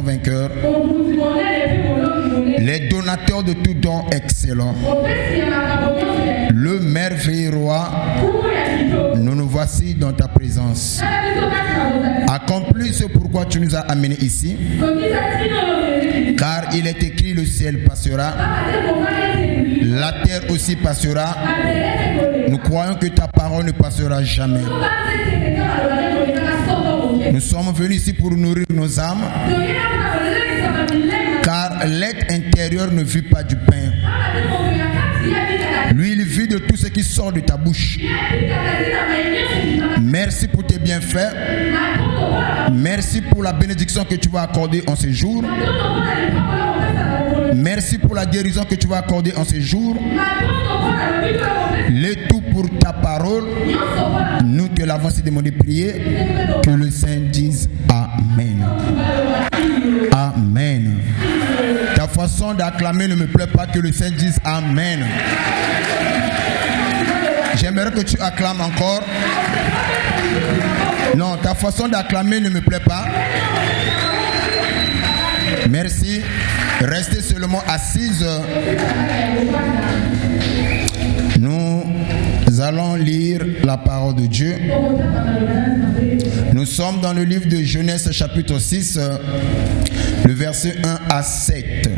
puissants vainqueurs, les donateurs de tout don excellent, le merveilleux roi, nous nous voici dans ta présence. Accomplis ce pourquoi tu nous as amenés ici, car il est écrit: le ciel passera, la terre aussi passera. Nous croyons que ta parole ne passera jamais. Nous sommes venus ici pour nourrir nos âmes, car l'être intérieur ne vit pas du pain. Lui, il vit de tout ce qui sort de ta bouche. Merci pour tes bienfaits. Merci pour la bénédiction que tu vas accorder en ces jours. Merci pour la guérison que tu vas accorder en ces jours. Le tout pour ta parole. Nous te l'avons ainsi demandé, prier. Que le Saint dise Amen. Amen. Ta façon d'acclamer ne me plaît pas, que le Saint dise Amen. J'aimerais que tu acclames encore. Non, ta façon d'acclamer ne me plaît pas. Merci. Restez seulement assises. Nous allons lire la parole de Dieu. Nous sommes dans le livre de Genèse chapitre 6, le verset 1 à 7.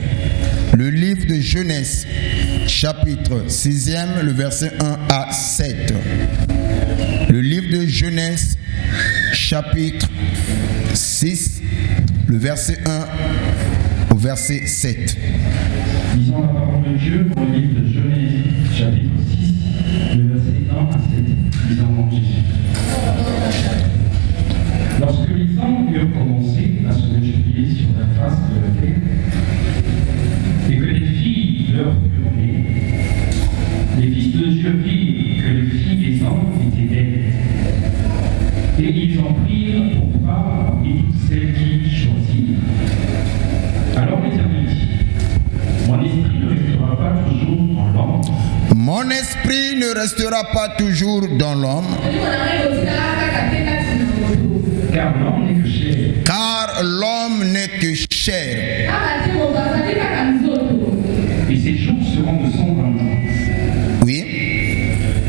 Le livre de Genèse chapitre 6e, le verset 1 à 7. Le livre de Genèse chapitre 6, le verset 1 au verset 7. Lisons la parole de Dieu dans le livre de Genèse chapitre 6, le verset 1 à 7. Lisons en Jésus. Lorsque les hommes eurent commencé à se multiplier sur la face de la terre, et que les filles leur furent nées, les fils de Dieu virent que les filles des hommes étaient belles, et ils en prirent pour femmes et toutes celles qu'ils choisirent. Alors l'Éternel dit: mon esprit ne restera pas toujours dans l'homme. Mon esprit ne restera pas toujours dans l'homme. Car l'homme n'est que chair. Car l'homme n'est que chair. Et ses jours seront de 120 ans. Oui.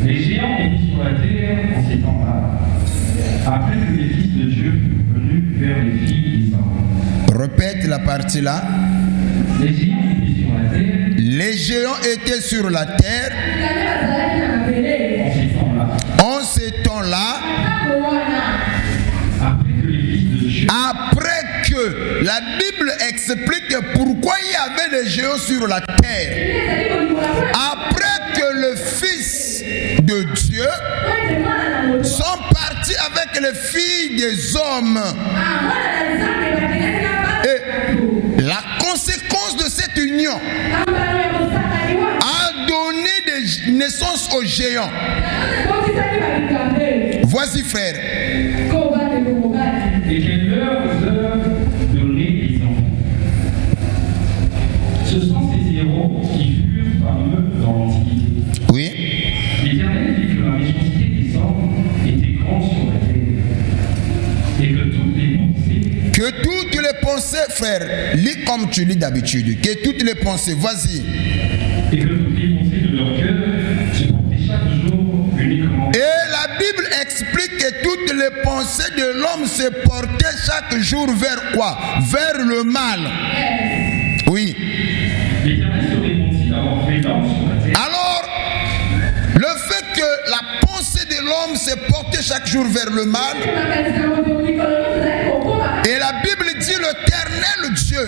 Les géants étaient sur la terre en ces temps-là, après que les fils de Dieu furent venus vers les filles des hommes. Répète la partie là. Les géants étaient sur la terre. Les géants étaient sur la terre En ces temps-là. en ces temps-là. Après que les fils de Dieu. Après que la Bible explique pourquoi il y avait des géants sur la terre. Après que le Fils de Dieu sont partis avec les filles des hommes. Et la conséquence de cette union a donné des naissances aux géants. Voici, frère. Et quelle leur donner des enfants. Ce sont ces héros qui furent fameux dans l'Antiquité. Oui. L'Éternel dit que la méchanceté des hommes était grande sur la terre, et que toutes les pensées. Que toutes les pensées, frère, lis comme tu lis d'habitude. Que toutes les pensées, vas-y. Et que toutes les pensées de leur cœur se portaient chaque jour uniquement. Et la Bible explique que toutes les pensées de l'homme se portaient chaque jour vers quoi? Vers le mal. Oui. L'Éternel se répandit d'avoir fait l'homme sur la terre. Alors, le fait que la pensée de l'homme se portait chaque jour vers le mal, et la Bible dit l'Éternel Dieu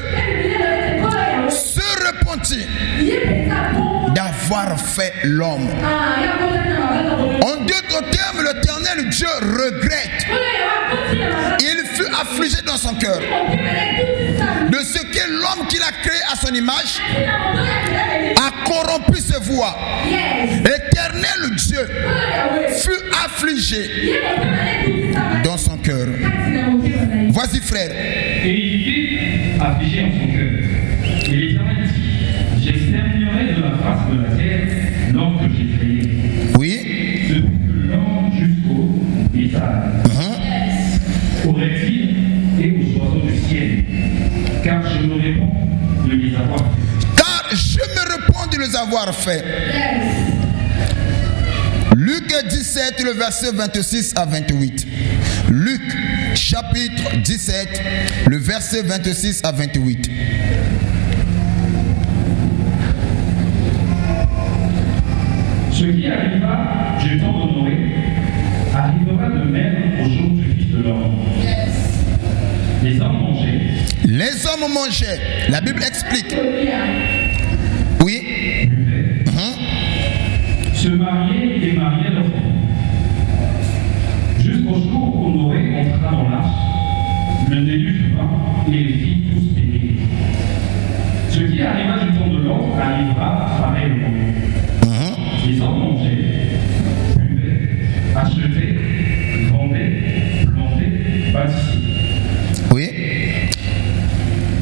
se repentit d'avoir fait l'homme. En d'autres termes, l'Éternel Dieu regrette. Il fut affligé dans son cœur de ce que l'homme qu'il a créé à son image a corrompu ses voies. L'éternel Dieu fut affligé dans son cœur. Vas-y, frère. Et il fut affligé en son cœur. Et l'Éternel dit: j'exterminerai de la face de la terre l'homme que j'ai créé. Oui. Depuis que l'homme jusqu'au bétail, aux reptiles et aux oiseaux du ciel, car je me réponds de les avoir fait. Car je me réponds de les avoir faits. Luc 17, le verset 26 à 28. Luc chapitre 17, le verset 26 à 28. Ce qui arriva du temps de Noé arrivera de même au jour du Fils de l'homme. Les hommes mangeaient. Les hommes mangeaient. La Bible explique. Oui. Se mariaient et mariaient leurs enfants. Jusqu'au jour où Noé entra dans l'arche, le déluge vint et les fit tous périr. Ce qui arriva du temps de l'autre arrivera pareillement. Les hommes mangeaient, buvaient, achetaient, vendaient, plantaient, bâtissaient. Oui.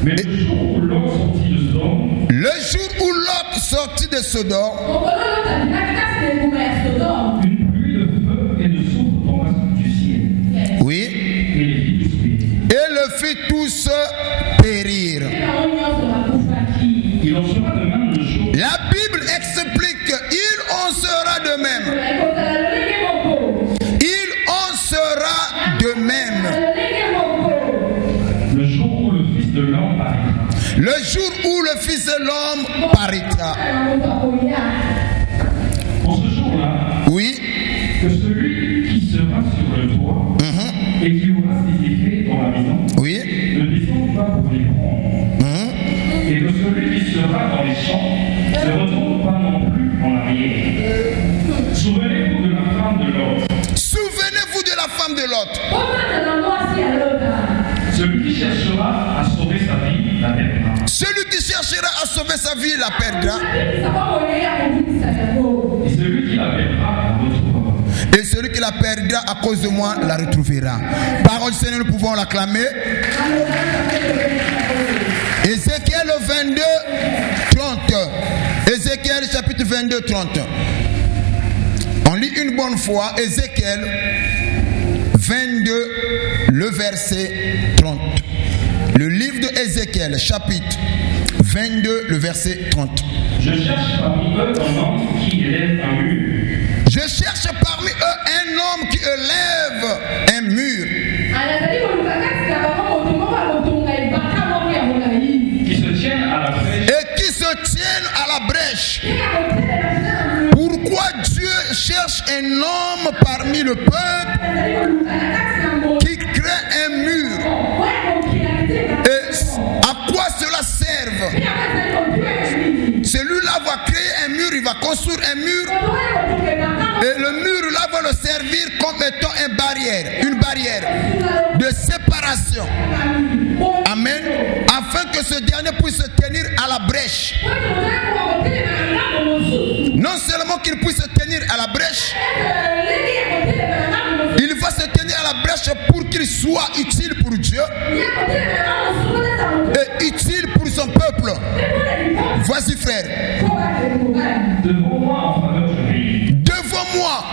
Mais le jour où Lot sortit de Sodome, de Sodome, une pluie de feu et de soufre tomba du ciel. oui, Et les fit tous périr. et le fit tous périr. Il en sera de même le jour. La Bible explique qu'il en sera de même. Il en sera de même. Le jour où le Fils de l'homme paraîtra. Le jour où le Fils de l'homme paraîtra. En ce jour-là, Oui, que celui qui sera sur le toit et qui aura ses effets dans la maison oui, ne descende pas pour les prendre. Et que celui qui sera dans les champs ne retourne pas non plus en arrière. Souvenez-vous de la femme de Lot. souvenez-vous de la femme de Lot. Celui qui cherchera à sauver sa vie la perdra. Celui qui cherchera à sauver sa vie la perdra. Et celui qui la perdra la retrouvera. Et celui qui la perdra à cause de moi la retrouvera. Parole du Seigneur, nous pouvons l'acclamer. Ézéchiel 22, 30. Ézéchiel chapitre 22, 30. On lit une bonne fois Ézéchiel 22, le verset 30. Le livre de Ézéchiel, chapitre 22, le verset 30. Je cherche parmi eux un homme qui élève un mur. Je cherche parmi eux un homme qui élève un mur, Qui se tienne à la brèche. et qui se tienne à la brèche. Pourquoi Dieu cherche un homme parmi le peuple qui crée un mur? Et à quoi cela sert? Celui-là va créer un mur, il va construire un mur, et le mur là va le servir comme étant une barrière de séparation. Amen. Afin que ce dernier puisse se tenir à la brèche. Non seulement qu'il puisse se tenir à la brèche, il va se tenir à la brèche pour qu'il soit utile pour Dieu et utile pour son peuple. Voici, frère. Devant moi en faveur du pays. Devant moi,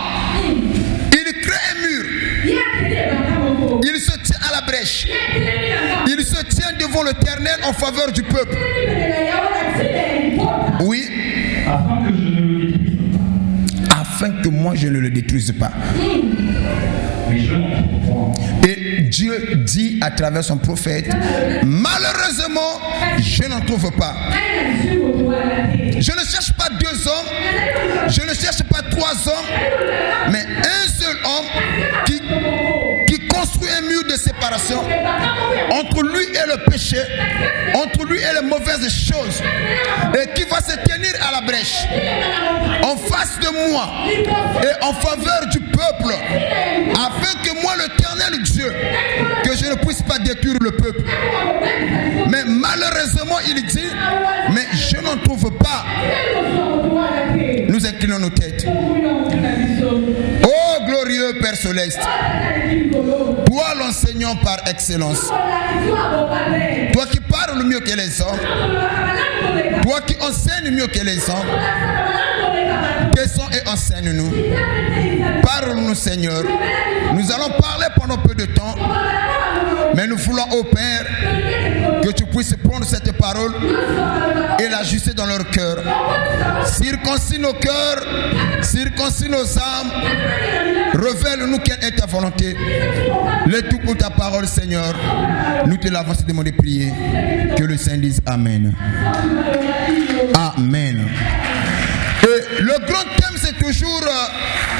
il crée un mur. Il se tient à la brèche. Il se tient devant l'Éternel en faveur du peuple. Oui. Afin que je ne le détruise pas. Afin que moi je ne le détruise pas. Mais je n'en trouve point. Et Dieu dit à travers son prophète, malheureusement, je n'en trouve pas. Je ne cherche pas deux hommes, je ne cherche pas trois hommes, mais un seul homme qui construit un mur de séparation entre lui et le péché, entre lui et les mauvaises choses, et qui va se tenir à la brèche en face de moi et en faveur du peuple, afin que moi, l'Éternel Dieu, que je ne puisse pas détruire le peuple. Mais malheureusement, il dit, mais je n'en trouve pas. Nous inclinons nos têtes. Oh glorieux Père Céleste, toi l'enseignant par excellence, toi qui parles mieux que les hommes, toi qui enseignes mieux que les hommes, descends et enseigne-nous. Parle-nous, Seigneur. Nous allons parler pendant peu de temps, mais nous voulons, ô Père, Que tu puisses prendre cette parole et l'ajuster dans leur cœur. Circoncis nos cœurs, circoncis nos âmes. Révèle-nous quelle est ta volonté. Le tout pour ta parole, Seigneur. Nous te l'avons demandé de prier. Que le Saint dise Amen. Amen. Et le grand thème, c'est toujours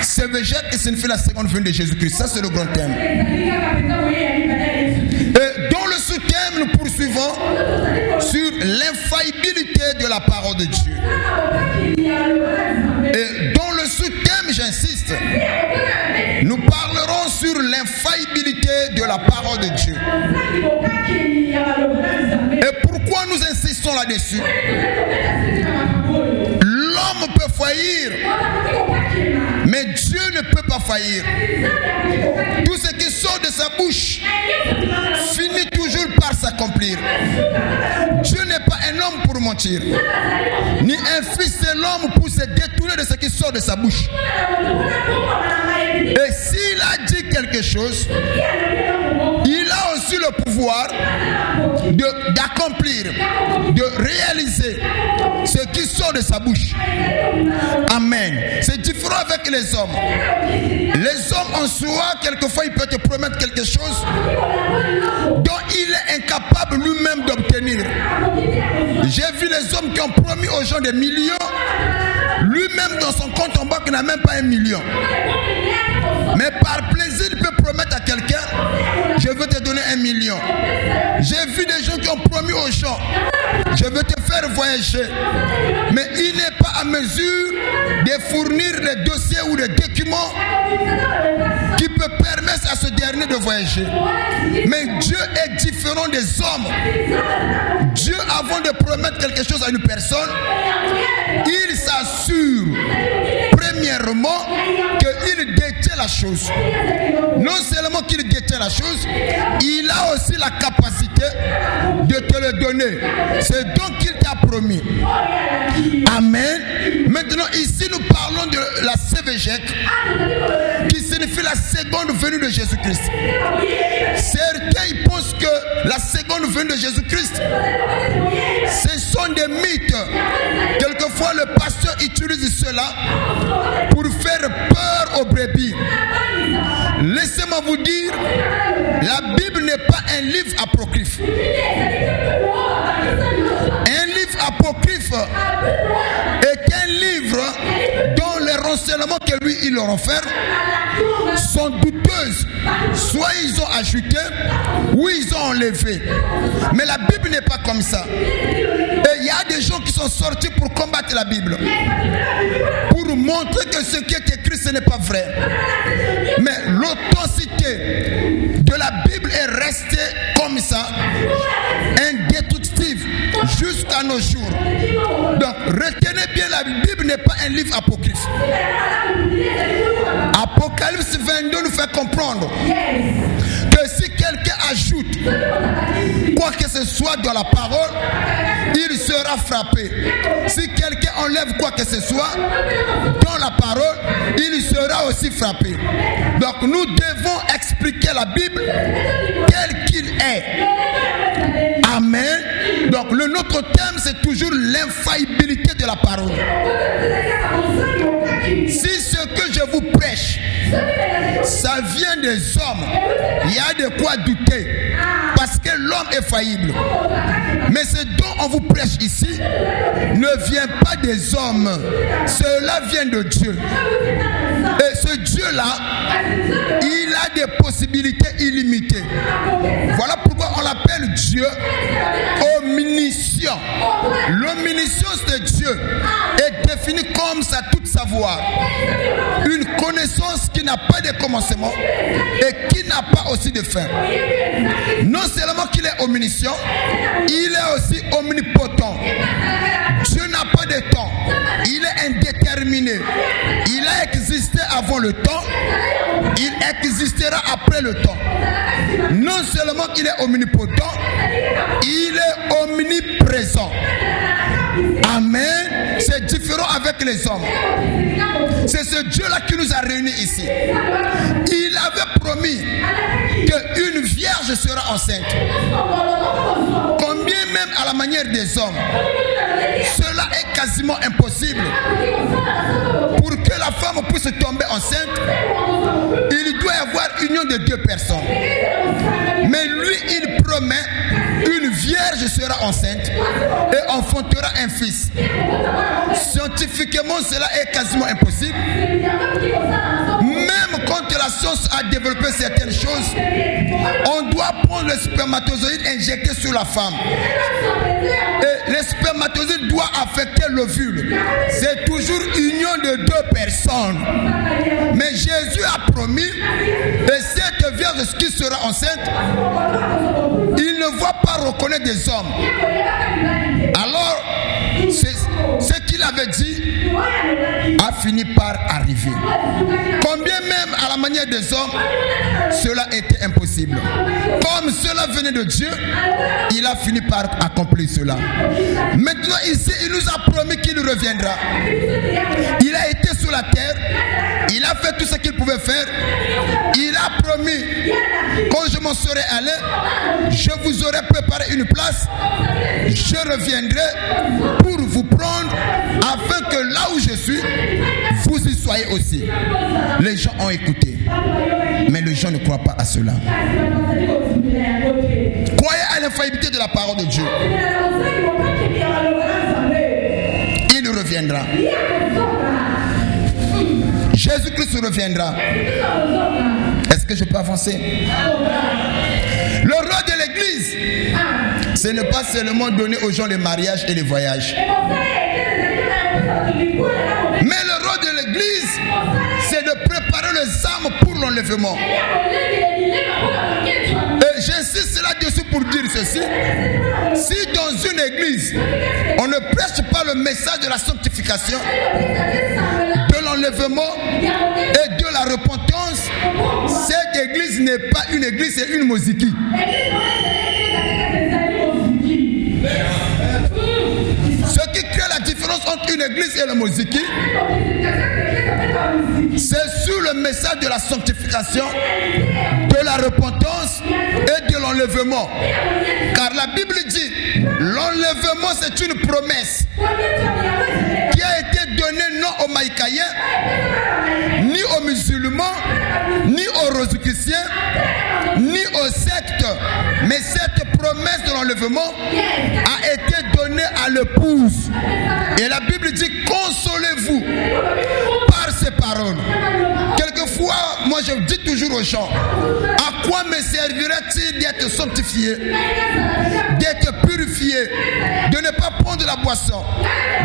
Sévégète et signifie la seconde venue de Jésus-Christ. Ça, c'est le grand thème. Et dans le sous-thème, nous poursuivons sur l'infaillibilité de la parole de Dieu. Et dans le sous-thème, j'insiste, nous parlerons sur l'infaillibilité de la parole de Dieu. Et pourquoi nous insistons là-dessus? L'homme peut faillir, mais Dieu ne peut pas faillir. Tout ce qui sort de sa bouche finit toujours par s'accomplir. Dieu n'est pas un homme pour mentir, ni un fils de l'homme pour se détourner de ce qui sort de sa bouche. Et s'il a dit quelque chose, il a aussi le pouvoir d'accomplir, de réaliser ce qui sort de sa bouche. Amen. C'est différent avec les hommes. Les hommes en soi, quelquefois, il peut te promettre quelque chose dont il est incapable lui-même d'obtenir. J'ai vu les hommes qui ont promis aux gens des millions, lui-même dans son compte en banque n'a même pas 1 million. Mais par plaisir, il peut promettre à quelqu'un, je veux te donner 1 million. J'ai vu des gens qui ont promis aux gens, je veux te faire voyager. Mais il n'est pas à mesure de fournir les dossiers ou les documents qui peuvent permettre à ce dernier de voyager. Mais Dieu est différent des hommes. Dieu, avant de promettre quelque chose à une personne, il s'assure premièrement qu'il détient la chose. Non seulement qu'il détient la chose, il a aussi la capacité de te le donner. C'est donc qu'il t'a promis. Amen. Maintenant, ici, nous parlons de la Sévégèque, qui signifie la seconde venue de Jésus-Christ. Certains pensent que la seconde venue de Jésus-Christ, ce sont des mythes. Quelquefois, le pasteur utilise cela pour faire peur aux brebis. Laissez-moi vous dire, la Bible n'est pas un livre apocryphe. Un livre apocryphe est un livre dont les renseignements que lui il leur renferme sont douteuses. Soit ils ont ajouté, ou ils ont enlevé. Mais la Bible n'est pas comme ça. Et il y a des gens qui sont sortis pour combattre la Bible, pour montrer que ce qui est écrit, ce n'est pas vrai. Mais l'authenticité de la Bible est restée comme ça, indestructible jusqu'à nos jours. Donc retenez bien, la Bible n'est pas un livre apocryphe. Apocalypse 22 nous fait comprendre que si quelqu'un ajoute quoi que ce soit dans la parole, il sera frappé. Si quelqu'un enlève quoi que ce soit dans la parole, il sera aussi frappé. Donc nous devons expliquer la Bible tel qu'il est. Amen. Donc notre thème, c'est toujours l'infaillibilité de la parole. Si ce que je vous prêche, ça vient des hommes, il y a de quoi douter, parce que l'homme est faillible. Mais ce dont on vous prêche ici ne vient pas des hommes, cela vient de Dieu. Et ce Dieu-là, il a des possibilités illimitées. Voilà pourquoi on l'appelle Dieu omniscient. L'omniscience de Dieu est définie comme ça, toute savoir. Une connaissance qui n'a pas de commencement et qui n'a pas aussi de fin. Non seulement qu'il est omniscient, il est aussi omnipotent. Dieu n'a pas de temps. Il est indéterminé. Il a existé avant le temps. Il existera après le temps. Non seulement qu'il est omnipotent, il est omniprésent. Amen. C'est différent avec les hommes. C'est ce Dieu-là qui nous a réunis ici. Il avait promis qu'une vierge sera enceinte. Combien à la manière des hommes, cela est quasiment impossible. Pour que la femme puisse tomber enceinte, il doit y avoir union de deux personnes. Mais lui, il promet, une vierge sera enceinte et enfantera un fils. Scientifiquement, cela est quasiment impossible. Même quand la science a développé certaines choses, on doit prendre le spermatozoïde injecté sur la femme. Et le spermatozoïde doit affecter l'ovule. C'est toujours union de deux personnes. Mais Jésus a promis, et cette vierge qui sera enceinte, il ne va pas reconnaître des hommes. Alors, ce qu'il avait dit a fini par arriver. Combien même à la manière des hommes, cela était impossible. Comme cela venait de Dieu, il a fini par accomplir cela. Maintenant ici, il nous a promis qu'il reviendra. Il a été sur la terre, il a fait tout ce qu'il pouvait faire. Il a promis, quand je m'en serai allé, je vous aurai préparé une place. Je reviendrai pour vous prendre, afin que là où je suis, vous y soyez aussi. Les gens ont écouté, mais les gens ne croient pas à cela. Croyez à l'infaillibilité de la parole de Dieu. Il reviendra. Jésus-Christ reviendra. Est-ce que je peux avancer? Le rôle de l'Église, ce n'est pas seulement donner aux gens les mariages et les voyages. Mais le rôle de l'Église, c'est de préparer les âmes pour l'enlèvement. Et j'insiste là-dessus pour dire ceci. Si dans une église, on ne prêche pas le message de la sanctification, de l'enlèvement et de la repentance, cette église n'est pas une église, c'est une moziki. Ce qui crée la différence entre une église et la moziki, c'est sur le message de la sanctification, de la repentance et de l'enlèvement. Car la Bible dit, l'enlèvement c'est une promesse qui a été donnée non aux Maïcaïens, ni aux musulmans, ni aux rosicruciens, ni aux sectes. Mais cette promesse de l'enlèvement a été donnée à l'épouse. Et la Bible dit, consolez-vous par ces paroles. Quelquefois, moi je dis toujours aux gens, à quoi me servirait-il d'être sanctifié, d'être purifié, de ne pas prendre la boisson,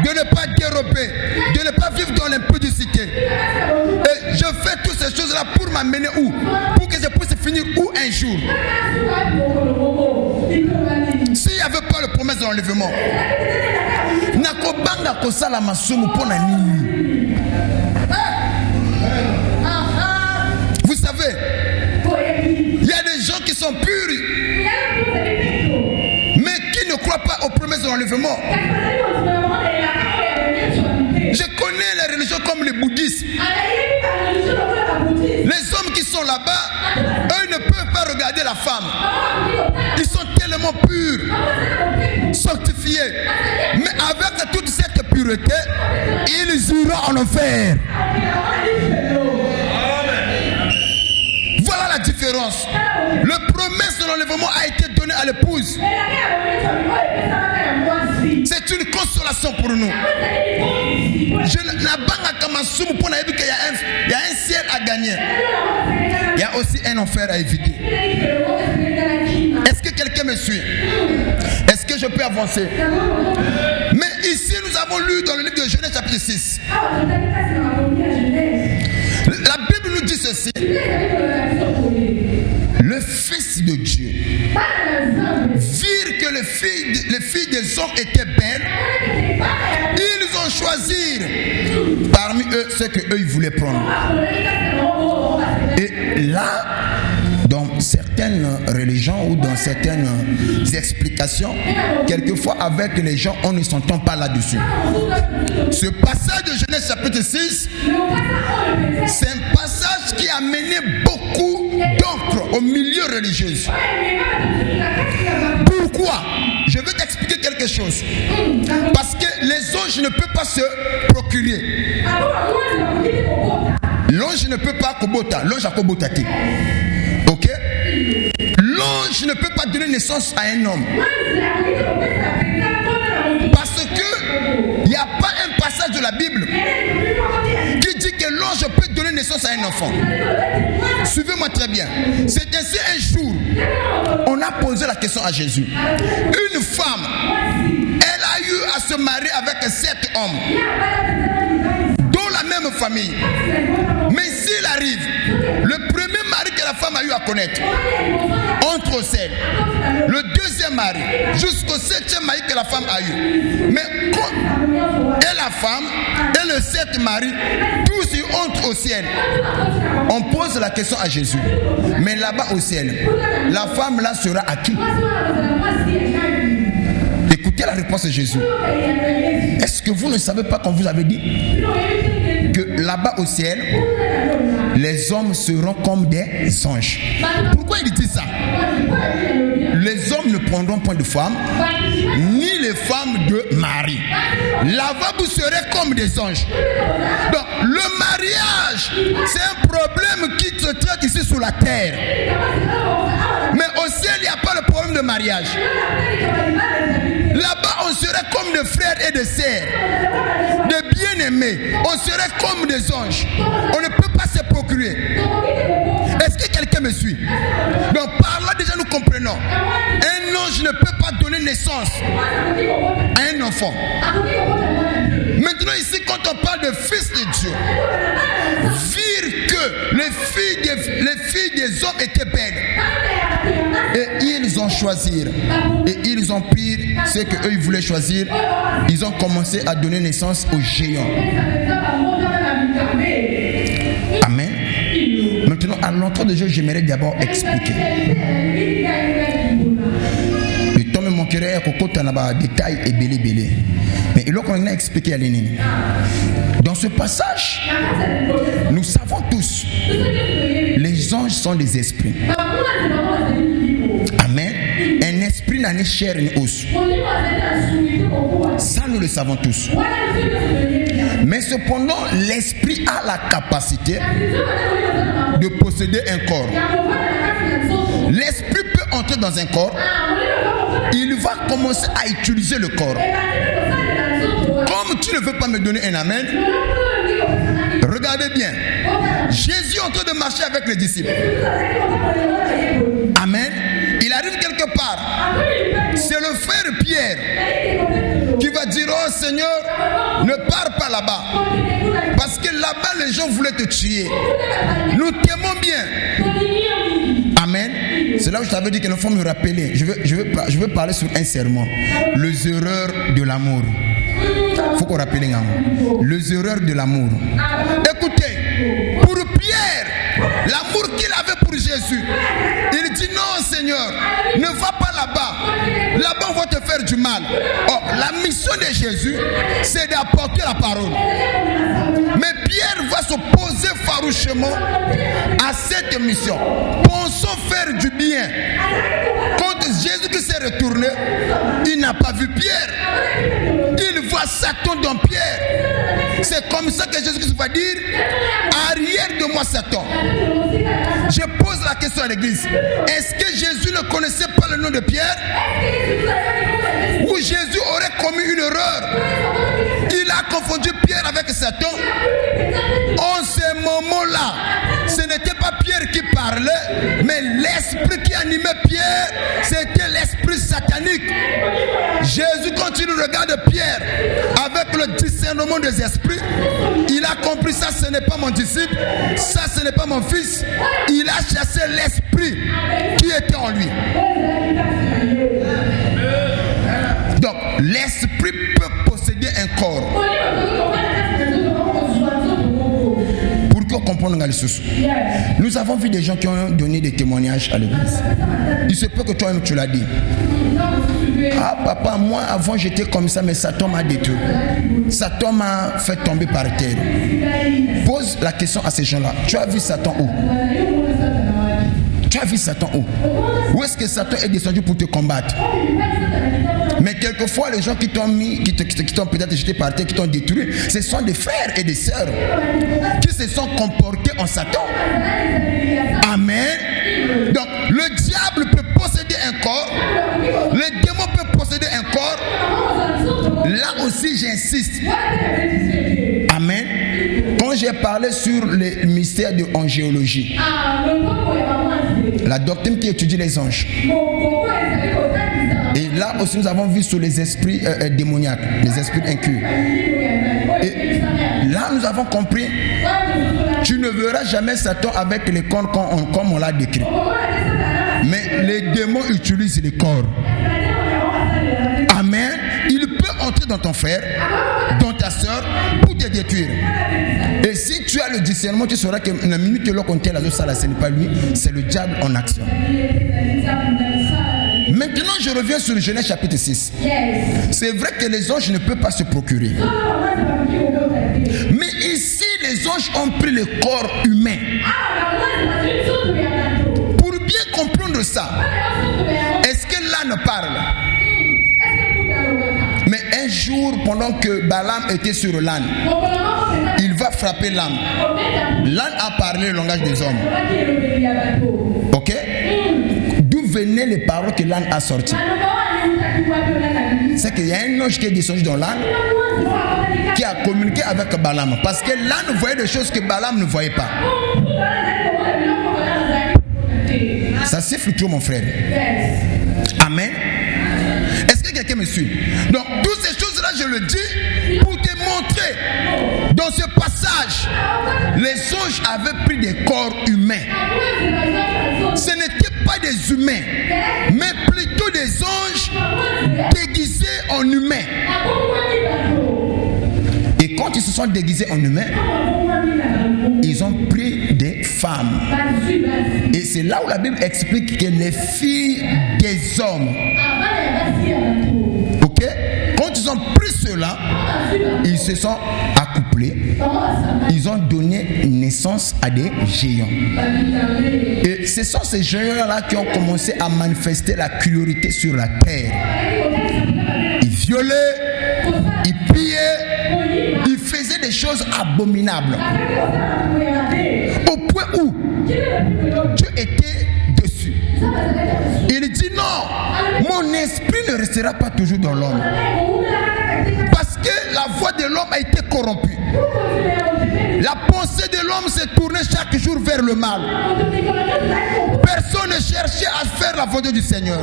de ne pas dérober, de ne pas vivre dans l'impudicité? Et je fais toutes ces choses-là pour m'amener où? Pour que je puisse finir où un jour? S'il n'y avait pas le promesse de l'enlèvement, nakobanga kosala masumu pona nini? Vous savez, il y a des gens qui sont purs, mais qui ne croient pas aux promesses de l'enlèvement. Je connais les religions comme les bouddhistes. Les hommes qui sont là-bas, eux ne peuvent pas regarder la femme. Ils sont tellement purs, sanctifiés. Mais avec toute cette pureté, ils iront en enfer. Voilà la différence. Le promesse de l'enlèvement a été donné à l'épouse. C'est une consolation pour nous. Il y a un ciel à gagner. Il y a aussi un enfer à éviter. Est-ce que quelqu'un me suit? Est-ce que je peux avancer? Mais ici, nous avons lu dans le livre de Genèse chapitre 6. La Bible nous dit ceci. Le Fils de Dieu virent que les filles des hommes étaient belles. Ils ont choisi parmi eux ce qu'eux ils voulaient prendre. Et là, dans certaines religions ou dans certaines explications, quelquefois avec les gens, on ne s'entend pas là-dessus. Ce passage de Genèse chapitre 6, c'est un passage qui a mené beaucoup d'encre au milieu religieux. Pourquoi? je veux t'expliquer quelque chose. Parce que les anges ne peuvent pas se procurer. L'ange ne peut pas kobota. L'ange a kobotati. Ok? L'ange ne peut pas donner naissance à un homme. Parce que il n'y a pas un passage de la Bible qui dit que l'ange peut donner naissance à un enfant. Suivez-moi très bien. C'est ainsi un jour, on a posé la question à Jésus. Une femme, elle a eu à se marier avec 7 hommes, dont la même famille. Mais s'il arrive, le premier mari que la femme a eu à connaître, entre au ciel. Le deuxième mari, jusqu'au 7e mari que la femme a eu. Mais quand et la femme et le 7 mari, tous ils entrent au ciel. On pose la question à Jésus. Mais là-bas au ciel, la femme là sera à qui? Écoutez la réponse de Jésus. Est-ce que vous ne savez pas qu'on vous avait dit que là-bas au ciel, les hommes seront comme des anges? Pourquoi il dit ça? Les hommes ne prendront point de femme, ni les femmes de mari. Là-bas, vous serez comme des anges. Donc, le mariage, c'est un problème qui se traite ici sur la terre. Mais au ciel, il n'y a pas le problème de mariage. Là-bas, on serait comme des frères et des sœurs, des bien-aimés. On serait comme des anges. On ne peut pas se procurer. Est-ce que quelqu'un me suit? Donc par là déjà nous comprenons. Un ange ne peut pas donner naissance à un enfant. Maintenant ici quand on parle de fils de Dieu, dire que les filles des hommes étaient belles. Et ils ont choisi. Et ils ont pris ce qu'eux ils voulaient choisir. Ils ont commencé à donner naissance aux géants. Amen. Maintenant, à l'entrée de Dieu, j'aimerais d'abord expliquer. Le temps me manquerait à côté de détails et belé. Mais il faut qu'on a expliqué à l'ennemi. Dans ce passage, nous savons tous, les anges sont des esprits. Amen. Un esprit n'a ni chair ni os. Ça, nous le savons tous. Mais cependant, l'esprit a la capacité de posséder un corps. L'esprit peut entrer dans un corps. Il va commencer à utiliser le corps. Comme tu ne veux pas me donner un amen, regardez bien. Jésus est en train de marcher avec les disciples. Amen. Il arrive quelque part. C'est le frère Pierre qui va dire: oh Seigneur, ne pars pas là-bas. Parce que là-bas, les gens voulaient te tuer. Nous t'aimons bien. Amen. C'est là où je t'avais dit qu'il faut me rappeler. Je veux parler sur un serment. Les erreurs de l'amour. Il faut qu'on rappelle les erreurs de l'amour. Écoutez, pour Pierre, l'amour qu'il avait pour Jésus, il dit: non Seigneur, ne va pas là-bas. Là-bas on va te faire du mal. Oh, la mission de Jésus, c'est d'apporter la parole. Mais Pierre va s'opposer farouchement à cette mission. Pensons faire du bien. Quand Jésus qui s'est retourné, il n'a pas vu Pierre. Il voit Satan dans Pierre. C'est comme ça que Jésus va dire: arrière de moi Satan. Je pose la question à l'église. Est-ce que Jésus ne connaissait pas le nom de Pierre? Ou Jésus aurait commis une erreur? Il a confondu Pierre avec Satan. En ce moment-là, ce n'était pas Pierre qui parlait, mais l'esprit qui animait Pierre, c'était l'esprit satanique. Jésus, quand il regarde Pierre avec le discernement des esprits, il a compris: ça ce n'est pas mon disciple, ça ce n'est pas mon fils. Il a chassé l'esprit qui était en lui. Donc l'esprit peut posséder un corps. Pour qu'on comprenne les choses. Nous avons vu des gens qui ont donné des témoignages à l'église. Il se peut que toi-même tu l'as dit. Ah papa, moi avant j'étais comme ça, mais Satan m'a détruit. Satan m'a fait tomber par terre. Pose la question à ces gens-là. Tu as vu Satan où? Tu as vu Satan où? Où est-ce que Satan est descendu pour te combattre? Mais quelquefois, les gens qui t'ont mis, qui t'ont peut-être jeté par terre, qui t'ont détruit, ce sont des frères et des sœurs qui se sont comportés en Satan. Amen. Donc, le diable peut posséder un corps, les démons peuvent posséder un corps. Là aussi, j'insiste. Amen. Quand j'ai parlé sur les mystères de angéologie, la doctrine qui étudie les anges, et là aussi nous avons vu sur les esprits démoniaques, les esprits incurs. Et là nous avons compris, tu ne verras jamais Satan avec les corps comme on l'a décrit. Mais les démons utilisent les corps. Amen. Il peut entrer dans ton frère, dans ta soeur, pour te détruire. Et si tu as le discernement, tu sauras que la minute que l'on compte là, ce n'est pas lui, c'est le diable en action. Maintenant, je reviens sur Genèse chapitre 6. C'est vrai que les anges ne peuvent pas se procurer. Mais ici, les anges ont pris le corps humain. Pour bien comprendre ça, est-ce que l'âne parle? Mais un jour, pendant que Balaam était sur l'âne, il va frapper l'âne. L'âne a parlé le langage des hommes. Ok? D'où venaient les paroles que l'âne a sorties? C'est qu'il y a un ange qui est descendu dans l'âne, qui a communiqué avec Balaam. Parce que l'âne voyait des choses que Balaam ne voyait pas. Ça siffle trop, mon frère. Amen. Est-ce que quelqu'un me suit? Donc, toutes ces choses-là, je le dis pour te montrer. Dans ce passage, les anges avaient pris des corps humains. Ce n'étaient pas des humains, mais plutôt des anges déguisés en humains. Et quand ils se sont déguisés en humains, ils ont pris des femmes. Et c'est là où la Bible explique que les filles des hommes, ok, quand ils ont pris cela, ils se sont accouplés, ils ont donné naissance à des géants. Et ce sont ces géants-là qui ont commencé à manifester la cruauté sur la terre. Ils violaient, ils pillaient, ils faisaient des choses abominables. Au point où Dieu était dessus. Il dit non, mon esprit ne restera pas toujours dans l'homme. Parce que la voix de l'homme a été corrompue. La pensée de l'homme s'est tournée chaque jour vers le mal. Personne ne cherchait à faire la volonté du Seigneur.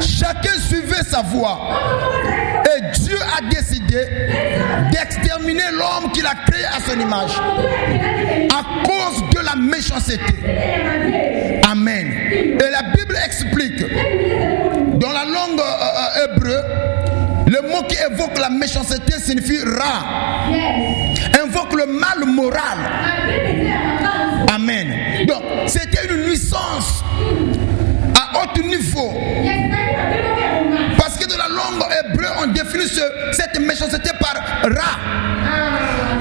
Chacun suivait sa voie. Et Dieu a décidé d'exterminer l'homme qu'il a créé à son image. À cause de la méchanceté. Amen. Et la Bible explique, dans la langue hébreu, le mot qui évoque la méchanceté signifie ra. Invoque le mal moral. Amen. Donc, c'était une nuisance à haut niveau. Parce que dans la langue hébreu, on définit cette méchanceté par ra.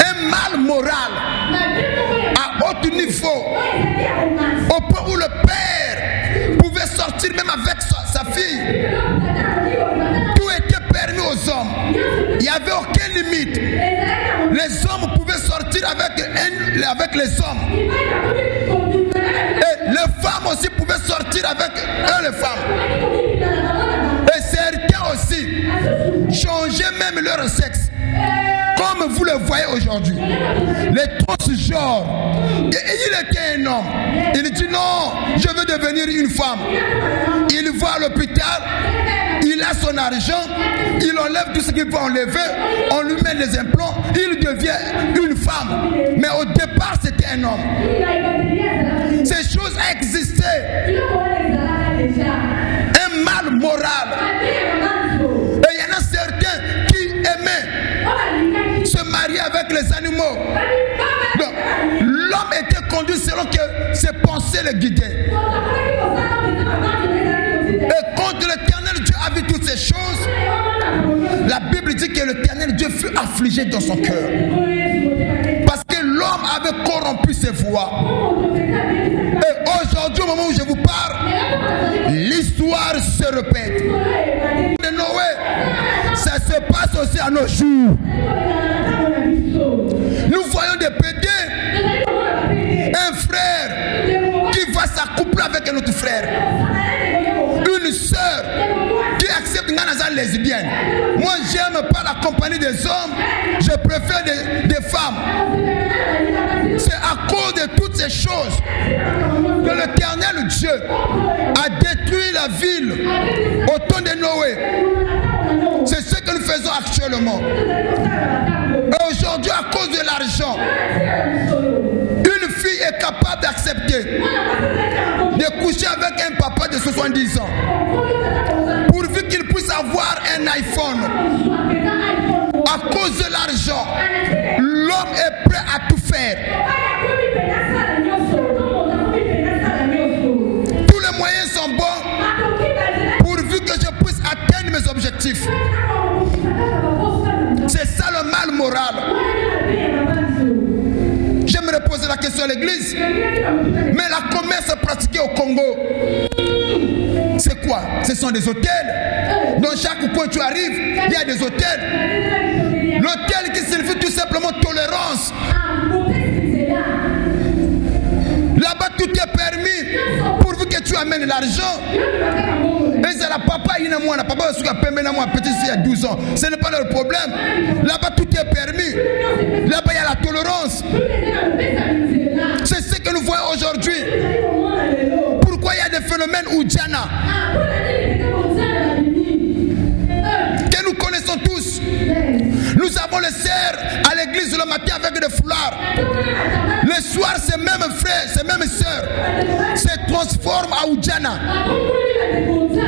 Un mal moral à haut niveau. Au point où le père pouvait sortir même avec sa fille. Tout était permis aux hommes. Il n'y avait aucune limite. Les hommes pouvaient sortir avec les hommes. Et les femmes aussi pouvaient sortir avec eux, les femmes. Et certains aussi changeaient même leur sexe. Comme vous le voyez aujourd'hui. Les transgenres. Et il était un homme. Il dit non, je veux devenir une femme. Il va à l'hôpital. Il a son argent, il enlève tout ce qu'il peut enlever, on lui met les implants, il devient une femme. Mais au départ, c'était un homme. Ces choses existaient. Un mal moral. Et il y en a certains qui aimaient se marier avec les animaux. Donc, l'homme était conduit selon que ses pensées le guidaient. Et quand l'Éternel Dieu a vu toutes ces choses, la Bible dit que l'Éternel Dieu fut affligé dans son cœur. Parce que l'homme avait corrompu ses voies. Et aujourd'hui, au moment où je vous parle, l'histoire se répète. De Noé, ça se passe aussi à nos jours. Nous voyons des pédés, un frère qui va s'accoupler avec un autre frère, une sœur qui accepte une lesbienne. Moi, j'aime pas la compagnie des hommes, je préfère des femmes. C'est à cause de toutes ces choses que l'Éternel Dieu a détruit la ville au temps de Noé. C'est ce que nous faisons actuellement. Et aujourd'hui, à cause de l'argent, une fille est capable d'accepter de coucher avec un papa de 70 ans pourvu qu'il puisse avoir un iPhone. À cause de l'argent, l'homme est prêt à tout faire. Tous les moyens sont bons pourvu que je puisse atteindre mes objectifs. C'est ça le mal moral. J'aimerais poser la question à l'église. Mais la commerce pratiquée au Congo, c'est quoi? Ce sont des hôtels. Dans chaque coin où tu arrives, il y a des hôtels. L'hôtel qui signifie tout simplement tolérance. Là-bas, tout est permis pourvu que tu amènes l'argent. Et c'est la papa, il y a moi, la papa, il y a petit, il y a 12 ans. Ce n'est pas leur problème. Là-bas, tout est permis. Là-bas, il y a la tolérance. C'est ce que nous voyons aujourd'hui. Pourquoi il y a des phénomènes Oudjana que nous connaissons tous. Nous avons les sœurs à l'église le matin avec des foulards. Le soir, ces mêmes frères, ces mêmes sœurs se transforment à Oudjana.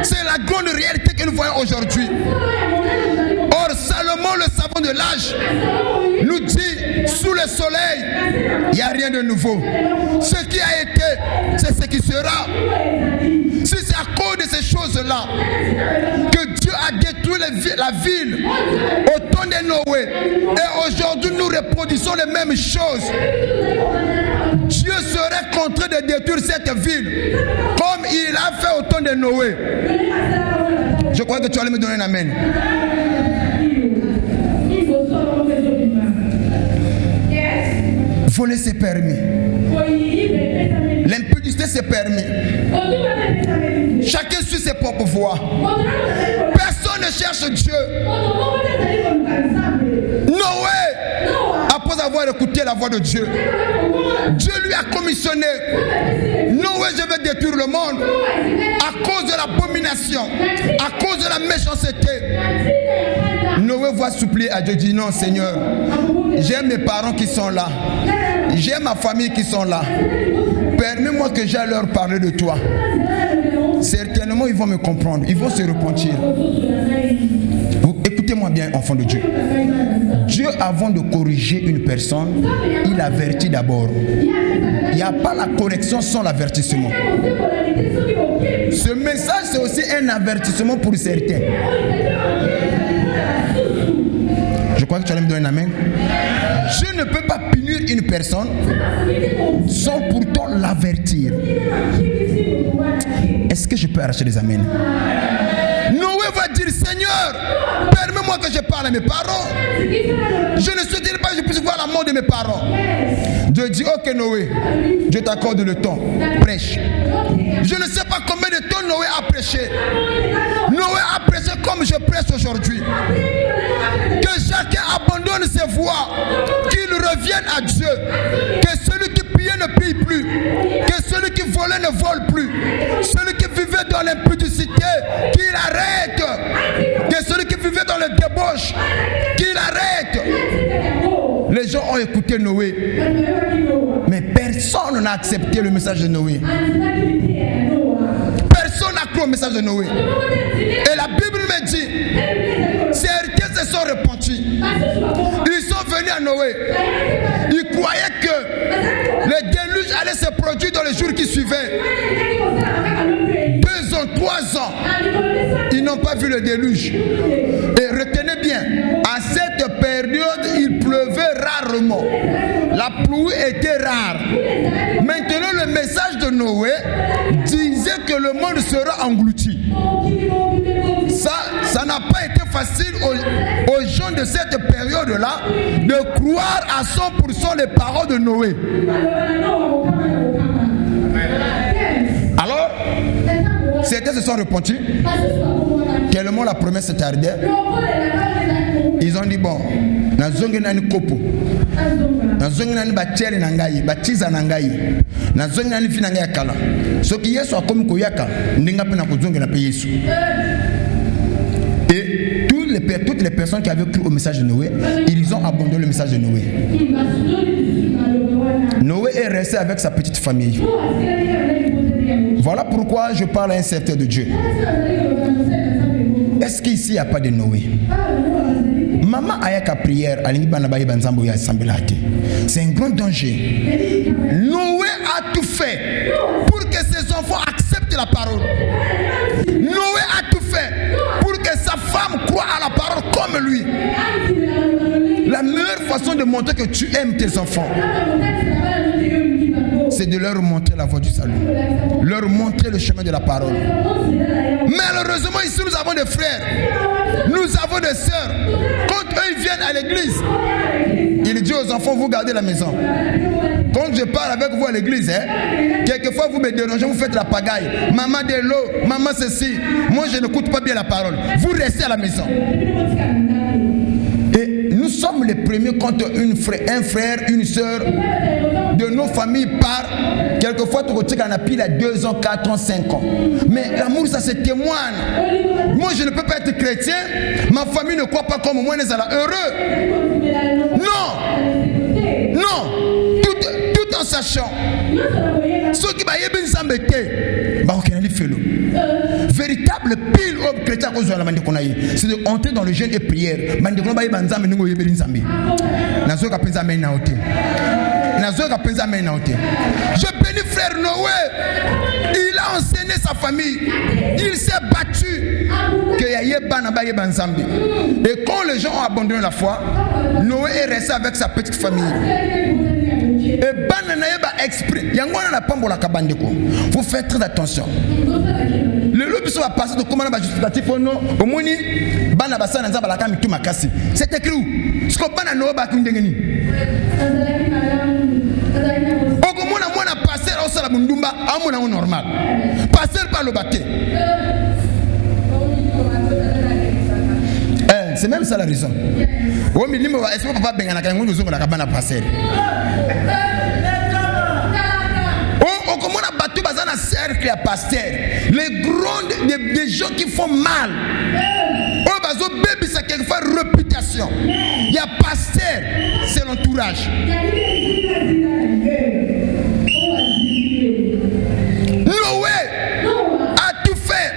C'est la grande réalité que nous voyons aujourd'hui. Or, Salomon, le savant de l'âge, nous dit, sous le soleil, il n'y a rien de nouveau. Ce qui a été, c'est ce qui sera. Si c'est à cause de ces choses-là que Dieu a détruit la ville au temps de Noé, et aujourd'hui nous reproduisons les mêmes choses, Dieu serait contraint de détruire cette ville comme il a fait au temps de Noé. Je crois que tu allais me donner un amen. Voler c'est permis. L'impudicité c'est permis. Chacun suit ses propres voies. Personne ne cherche Dieu. Noé, après avoir écouté la voix de Dieu, Dieu lui a commissionné. Noé, je vais détruire le monde à cause de l'abomination, à cause de la méchanceté. Noé va supplier à Dieu, dit non Seigneur, j'ai mes parents qui sont là, j'ai ma famille qui sont là, permets-moi que j'aille leur parler de toi. Certainement ils vont me comprendre, ils vont se repentir. Écoutez-moi bien, enfants de Dieu. Dieu, avant de corriger une personne, il avertit d'abord. Il n'y a pas la correction sans l'avertissement. Ce message, c'est aussi un avertissement pour certains. Je crois que tu allais me donner un amen. Je ne peux pas punir une personne sans pourtant l'avertir. Est-ce que je peux arracher des amens? Noé va dire, Seigneur, permets-moi que je parle à mes parents. Je ne souhaiterais pas que je puisse voir la mort de mes parents. Dieu dit, ok Noé, je t'accorde le temps, prêche. Je ne sais pas combien de temps Noé a prêché. Noé a prêché comme je prêche aujourd'hui. Que chacun abandonne ses voies, qu'il revienne à Dieu. Que celui qui priait ne prie plus. Que celui qui volait ne vole plus. Celui qui vivait dans l'impudicité, qu'il arrête. Que celui qui vivait dans le débauche, qu'il arrête. Les gens ont écouté Noé, mais personne n'a accepté le message de Noé. Personne n'a cru au message de Noé. Et la Bible me dit, certains se sont repentis. Ils sont venus à Noé. Ils croyaient que le déluge allait se produire dans les jours qui suivaient. 2 ans, 3 ans. Ils n'ont pas vu le déluge. Et retenez bien, à cette période, il pleuvait rarement. La La pluie était rare. Maintenant, le message de Noé disait que le monde sera englouti. Ça n'a pas été facile aux gens de cette période-là de croire à 100% les paroles de Noé. Alors, certains se sont repentis. Tellement la promesse tardait. Ils ont dit bon, nazongi nani kopo, nazongi nani bacheri nangai, bachiza nangai, nazongi nani fina ngai kala. Ce qui Yesu akomi koyaka, ndinga pe na kozongi na pe Yesu. Et toutes les personnes qui avaient cru au message de Noé, ils ont abandonné le message de Noé. Noé est resté avec sa petite famille. Voilà pourquoi je parle à un serviteur de Dieu. Est-ce qu'ici il n'y a pas de Noé? Maman ayaka prière, c'est un grand danger. Noé a tout fait pour que ses enfants acceptent la parole. Noé a tout fait pour que sa femme croie à la parole comme lui. La meilleure façon de montrer que tu aimes tes enfants, c'est de leur montrer la voie du salut, leur montrer le chemin de la parole. Malheureusement, ici nous avons des frères, nous avons des sœurs. Quand eux ils viennent à l'église, il dit aux enfants, vous gardez la maison. Quand je parle avec vous à l'église, quelquefois vous me dérangez, vous faites la pagaille. Maman de l'eau, maman ceci. Moi je n'écoute pas bien la parole. Vous restez à la maison. Et nous sommes les premiers quand un frère, une sœur de nos familles part. Quelquefois, tu retiens qu'on a pile à 2 ans, 4 ans, 5 ans. Mais l'amour, ça se témoigne. Moi, je ne peux pas être chrétien. Ma famille ne croit pas comme moi, nous allons heureux. Non. Non. Tout en sachant. Ceux qui m'ont s'embêter, véritable pile au chrétien, c'est de entrer dans le jeûne et prière. Je bénis frère Noé. Il a enseigné sa famille. Il s'est battu. Et quand les gens ont abandonné la foi, Noé est resté avec sa petite famille. Et faut faire très attention. Le loup va passer de commandement justificatif au nom au moni bana basana nzamba la kami tumakasi. C'est écrit où? Ce qu'on bana no ba kundengeni. Okomona mwana passer au sala mundumba amona au normal. Passer par le baquet. C'est même ça la raison. Oh mais limo est-ce que papa bengana ka ngono zongo la kabana passer. Oh comment on a battu bazana cercle à pasteur. Les grands des gens qui font mal. Oh bazo baby ça quelquefois réputation. Il y a pasteur, c'est l'entourage. Noé a tout fait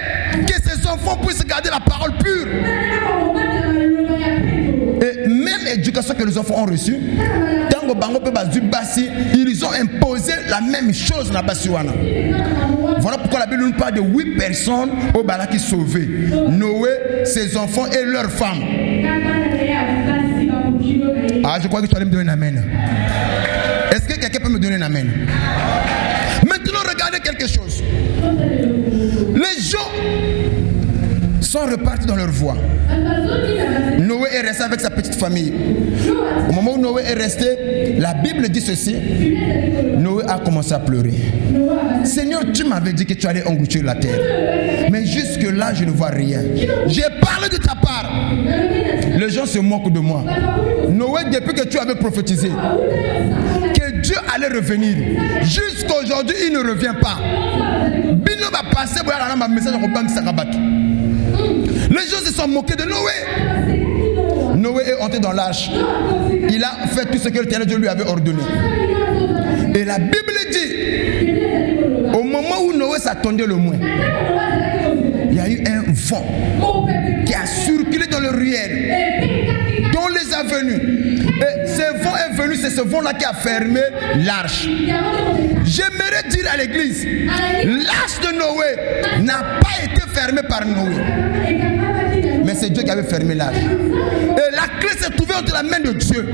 que ses enfants puissent garder la parole pure. Et même l'éducation que les enfants ont reçue, ils ont imposé la même chose dans la Basiwana. Voilà pourquoi la Bible nous parle de 8 personnes au Bala qui sauvées. Noé, ses enfants et leurs femmes. Ah, je crois que tu allais me donner un amen. Est-ce que quelqu'un peut me donner un amen? Maintenant, regardez quelque chose. Les gens sont repartis dans leur voie. Noé est resté avec sa petite famille. Au moment où Noé est resté, la Bible dit ceci. Noé a commencé à pleurer. Seigneur, tu m'avais dit que tu allais engloutir la terre. Mais jusque là, je ne vois rien. J'ai parlé de ta part. Les gens se moquent de moi. Noé, depuis que tu avais prophétisé que Dieu allait revenir, jusqu'à aujourd'hui, il ne revient pas. Les gens se sont moqués de Noé. Noé est entré dans l'arche. Il a fait tout ce que l'Éternel Dieu lui avait ordonné. Et la Bible dit, au moment où Noé s'attendait le moins, il y a eu un vent qui a circulé dans le ruelle, dans les avenues. Et ce vent est venu, c'est ce vent-là qui a fermé l'arche. J'aimerais dire à l'église, l'arche de Noé n'a pas été fermée par Noé. Mais c'est Dieu qui avait fermé l'arche. Et la clé s'est trouvée entre la main de Dieu.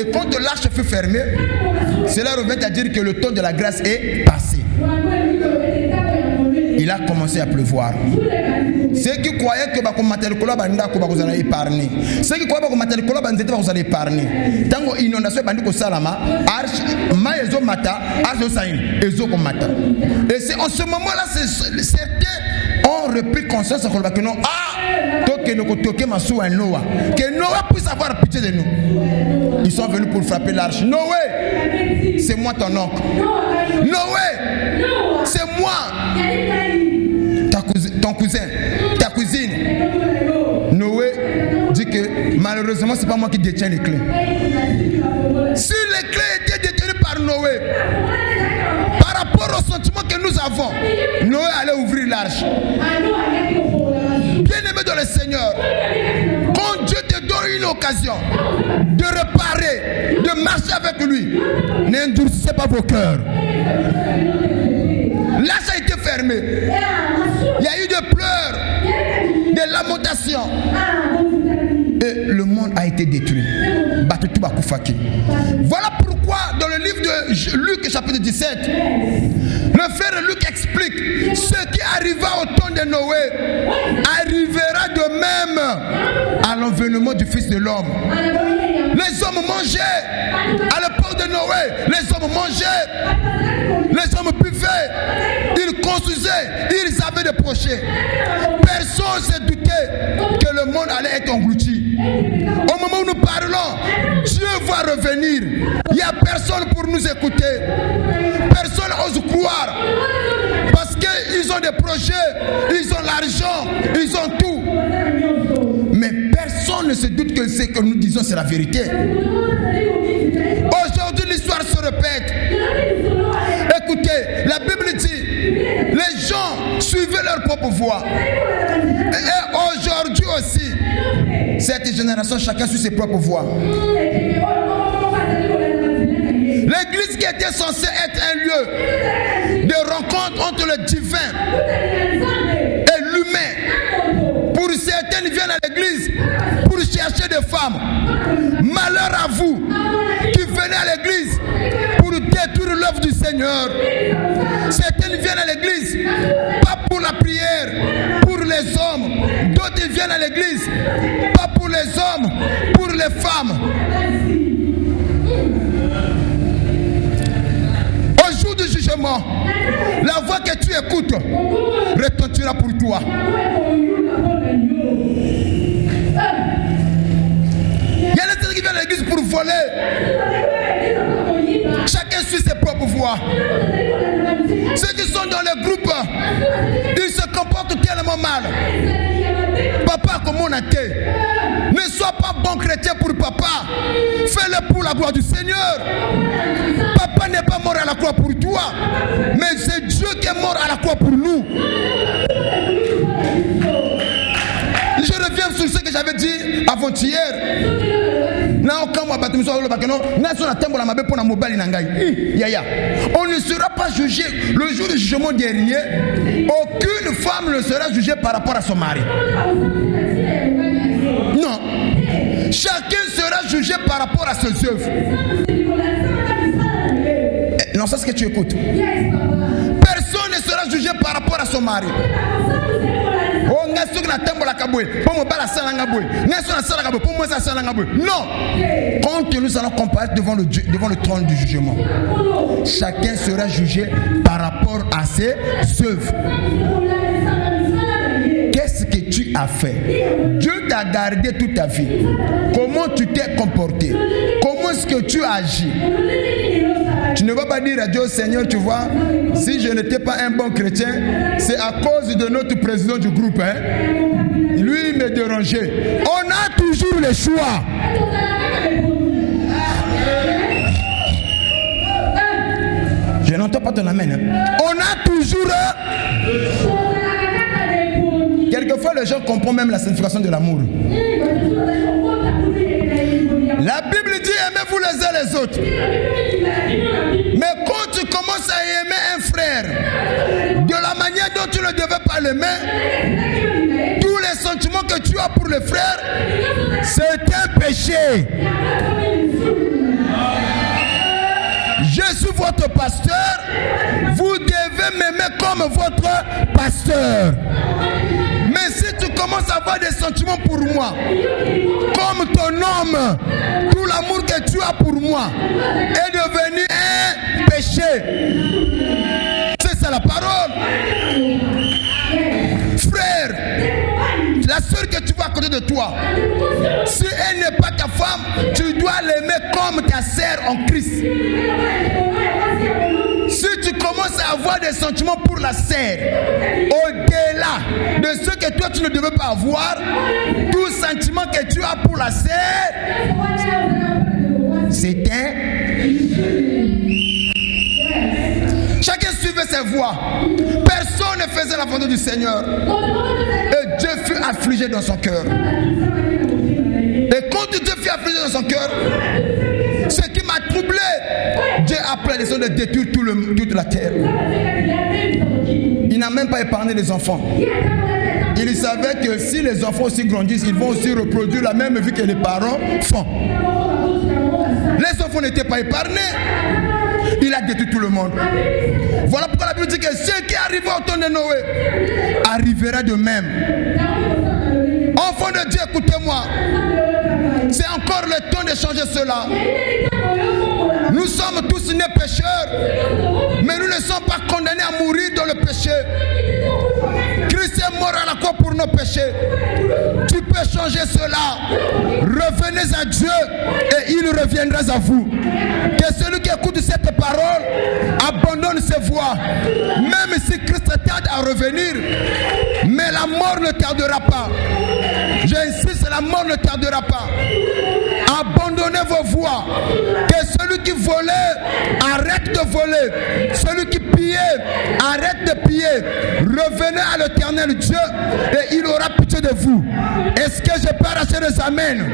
Et quand l'arche fut fermée, cela revient à dire que le temps de la grâce est passé. Il a commencé à pleuvoir. Ceux qui croyaient que vous allez épargner. Ceux qui croyaient que vous allez épargner. Tant que l'inondation est au salama, arche, maïzo mata, arche saïn, ezo mata. Et c'est en ce moment-là, certains ont repris conscience que non, que Noé puisse avoir pitié de nous. Ils sont venus pour frapper l'arche. Noé, c'est moi ton oncle. Noé, c'est moi ton cousin, ta cousine. Noé dit que malheureusement c'est pas moi qui détiens les clés. Si les clés étaient détenues par Noé, par rapport au sentiment que nous avons, Noé allait ouvrir l'arche. Bien-aimé dans le Seigneur, quand Dieu te donne une occasion de réparer, de marcher avec lui, n'endurcissez pas vos cœurs. L'arche a été fermée. Il y a eu des pleurs, des lamentations. Et le monde a été détruit. Voilà pourquoi dans le livre de Luc chapitre 17, le frère Luc explique ce qui arriva au temps de Noé arrivera de même à l'avènement du Fils de l'homme. Les hommes mangeaient à l'époque de Noé. Les hommes mangeaient, les hommes buvaient, ils construisaient, ils avaient des projets. Personne ne s'est douté que le monde allait être englouti. Au moment où nous parlons, Dieu va revenir. Il n'y a personne pour nous écouter. Personne n'ose croire. Parce qu'ils ont des projets, ils ont l'argent, ils ont tout. Mais personne ne se doute que ce que nous disons, c'est la vérité. Aujourd'hui, l'histoire se répète. Écoutez, la Bible dit, les gens suivaient leur propre voie. Et aujourd'hui aussi, cette génération, chacun suit ses propres voies. L'église qui était censée être un lieu de rencontre entre le divin et l'humain. Pour certains, ils viennent à l'église pour chercher des femmes. Malheur à vous qui venez à l'église pour détruire l'œuvre du Seigneur. Certains viennent à l'église pas pour la prière, pour les hommes. D'autres viennent à l'église pas pour les hommes, pour les femmes. Au jour du jugement, la voix que tu écoutes retentira pour toi. Il y a des gens qui viennent à l'église pour voler. Chacun suit ses propres voies. Ceux qui sont dans les groupes, ils se comportent tellement mal. Papa, comme on a été, ne sois pas bon chrétien pour papa. Fais-le pour la gloire du Seigneur. Papa n'est pas mort à la croix pour toi, mais c'est Dieu qui est mort à la croix pour nous. Je reviens sur ce que j'avais dit avant-hier. On ne sera pas jugé le jour du jugement dernier. Aucune femme ne sera jugée par rapport à son mari. Non. Chacun sera jugé par rapport à ses œuvres. Non, c'est ce que tu écoutes. Personne ne sera jugé par rapport à son mari. Non. Quand nous allons comparaître devant le trône du jugement, chacun sera jugé par rapport à ses œuvres. Qu'est-ce que tu as fait? Dieu t'a gardé toute ta vie. Comment tu t'es comporté? Comment est-ce que tu as agi? Tu ne vas pas dire à Dieu, Seigneur, tu vois, si je n'étais pas un bon chrétien, c'est à cause de notre président du groupe. Lui, il me dérangeait. On a toujours le choix. Je n'entends pas ton amen. On a toujours... Quelquefois, les gens comprennent même la signification de l'amour. La Bible dit, aimez-vous les uns les autres. Mais quand tu commences à aimer un frère de la manière dont tu ne devais pas l'aimer, tous les sentiments que tu as pour le frère, c'est un péché. votre pasteur, vous devez m'aimer comme votre pasteur. Mais si tu commences à avoir des sentiments pour moi, comme ton homme, tout l'amour que tu as pour moi est devenu un péché. C'est ça la parole. Frère, la sœur que tu vois à côté de toi, si elle n'est pas ta femme, tu dois l'aimer comme ta sœur en Christ. Si tu commences à avoir des sentiments pour la sœur, au-delà de ce que toi tu ne devais pas avoir, tout sentiment que tu as pour la sœur, c'est un... Chacun suivait ses voies. Personne ne faisait la volonté du Seigneur. Et Dieu fut affligé dans son cœur. Et quand Dieu fut affligé dans son cœur, ce qui m'a troublé, Dieu a pris la décision de détruire toute la terre. Il n'a même pas épargné les enfants. Il savait que si les enfants aussi grandissent, ils vont aussi reproduire la même vie que les parents font. Les enfants n'étaient pas épargnés. Il a détruit tout le monde. Voilà pourquoi la Bible dit que ce qui arriva au temps de Noé arrivera de même. Enfants de Dieu, écoutez-moi. C'est encore le temps de changer cela. Nous sommes tous nés pécheurs, mais nous ne sommes pas condamnés à mourir dans le péché. Christ est mort à la croix pour nos péchés. Tu peux changer cela. Revenez à Dieu et il reviendra à vous. Que celui qui écoute cette parole abandonne ses voies. Même si Christ tarde à revenir, mais la mort ne tardera pas. J'insiste, la mort ne tardera pas. Abandonnez vos voies. Que celui qui volait, arrête de voler. Celui qui pillait, arrête de piller. Revenez à l'Éternel Dieu et il aura pitié de vous. Est-ce que je peux arracher des amens?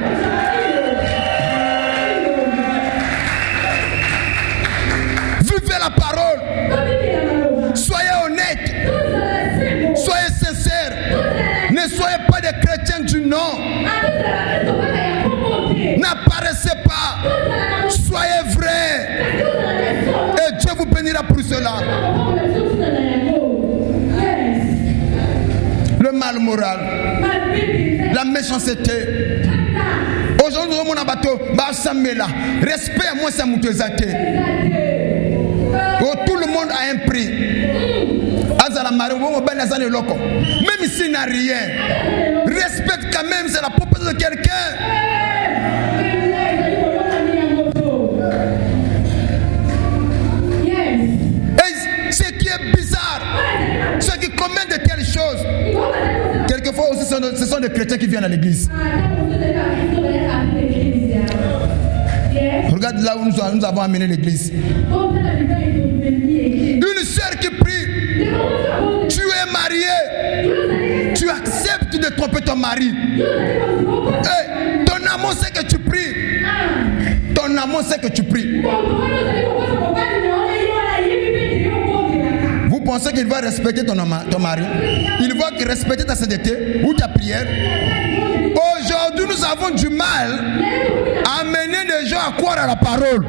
Vivez la parole. Soyez honnête. Soyez sincère. Ne soyez pas des chrétiens du nom. N'apparaissez pas. Soyez vrai. Et Dieu vous bénira pour cela. Le mal moral, la méchanceté. Aujourd'hui, mon abato, respect à moi, c'est mon tezate. Tout le monde a un prix. Même s'il n'a rien, respecte quand même, c'est la propriété de quelqu'un. Et ce qui est bizarre, ceux qui commettent de telles choses, quelquefois aussi ce sont des chrétiens qui viennent à l'église. Regarde là où nous avons amené l'église. Une sœur qui prie, tu es marié, tu acceptes de tromper ton mari. Hey, ton amour c'est que tu pries. Ton amour c'est que tu pries. Vous pensez qu'il va respecter ton mari? Il va respecter ta sainteté ou ta prière? Aujourd'hui, nous avons du mal à amener les gens à croire à la parole.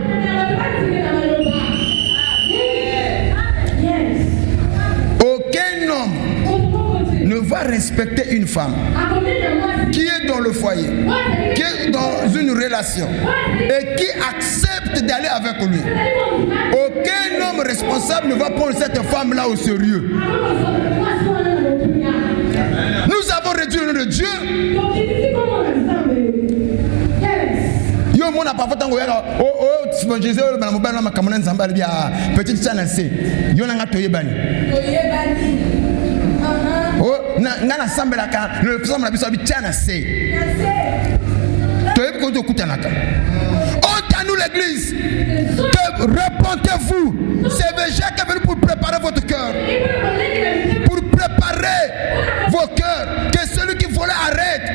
Aucun homme ne va respecter une femme qui est dans le foyer, qui est dans une relation et qui accepte d'aller avec lui. Aucun homme responsable ne va prendre cette femme-là au sérieux. Nous avons réduit le nom de Dieu. Yo mon parfois tant que Jésus na mobile na kamana nzamba bia petite chanance yo na ngatoye bani na sambela ka le psalme na biso bi chanance toye ko to kutanaka honte à nous l'église. Repentez-vous. C'est Jacques qui est venu pour préparer votre cœur, pour préparer vos cœurs, que celui qui volait arrête.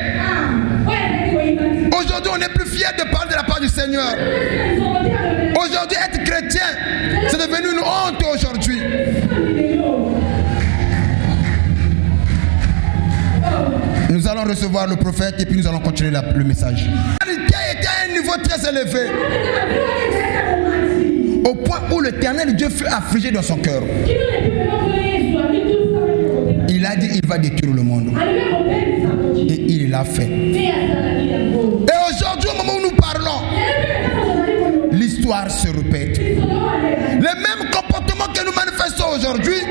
Aujourd'hui, on n'est plus fiers de parler de la part du Seigneur. Aujourd'hui, être chrétien, c'est devenu une honte aujourd'hui. Nous allons recevoir le prophète et puis nous allons continuer le message. La qualité était à un niveau très élevé. Au point où l'Éternel Dieu fut affligé dans son cœur. Il a dit il va détruire le monde. Et il l'a fait. Et aujourd'hui, au moment où nous parlons, l'histoire se répète. Les mêmes comportements que nous manifestons aujourd'hui,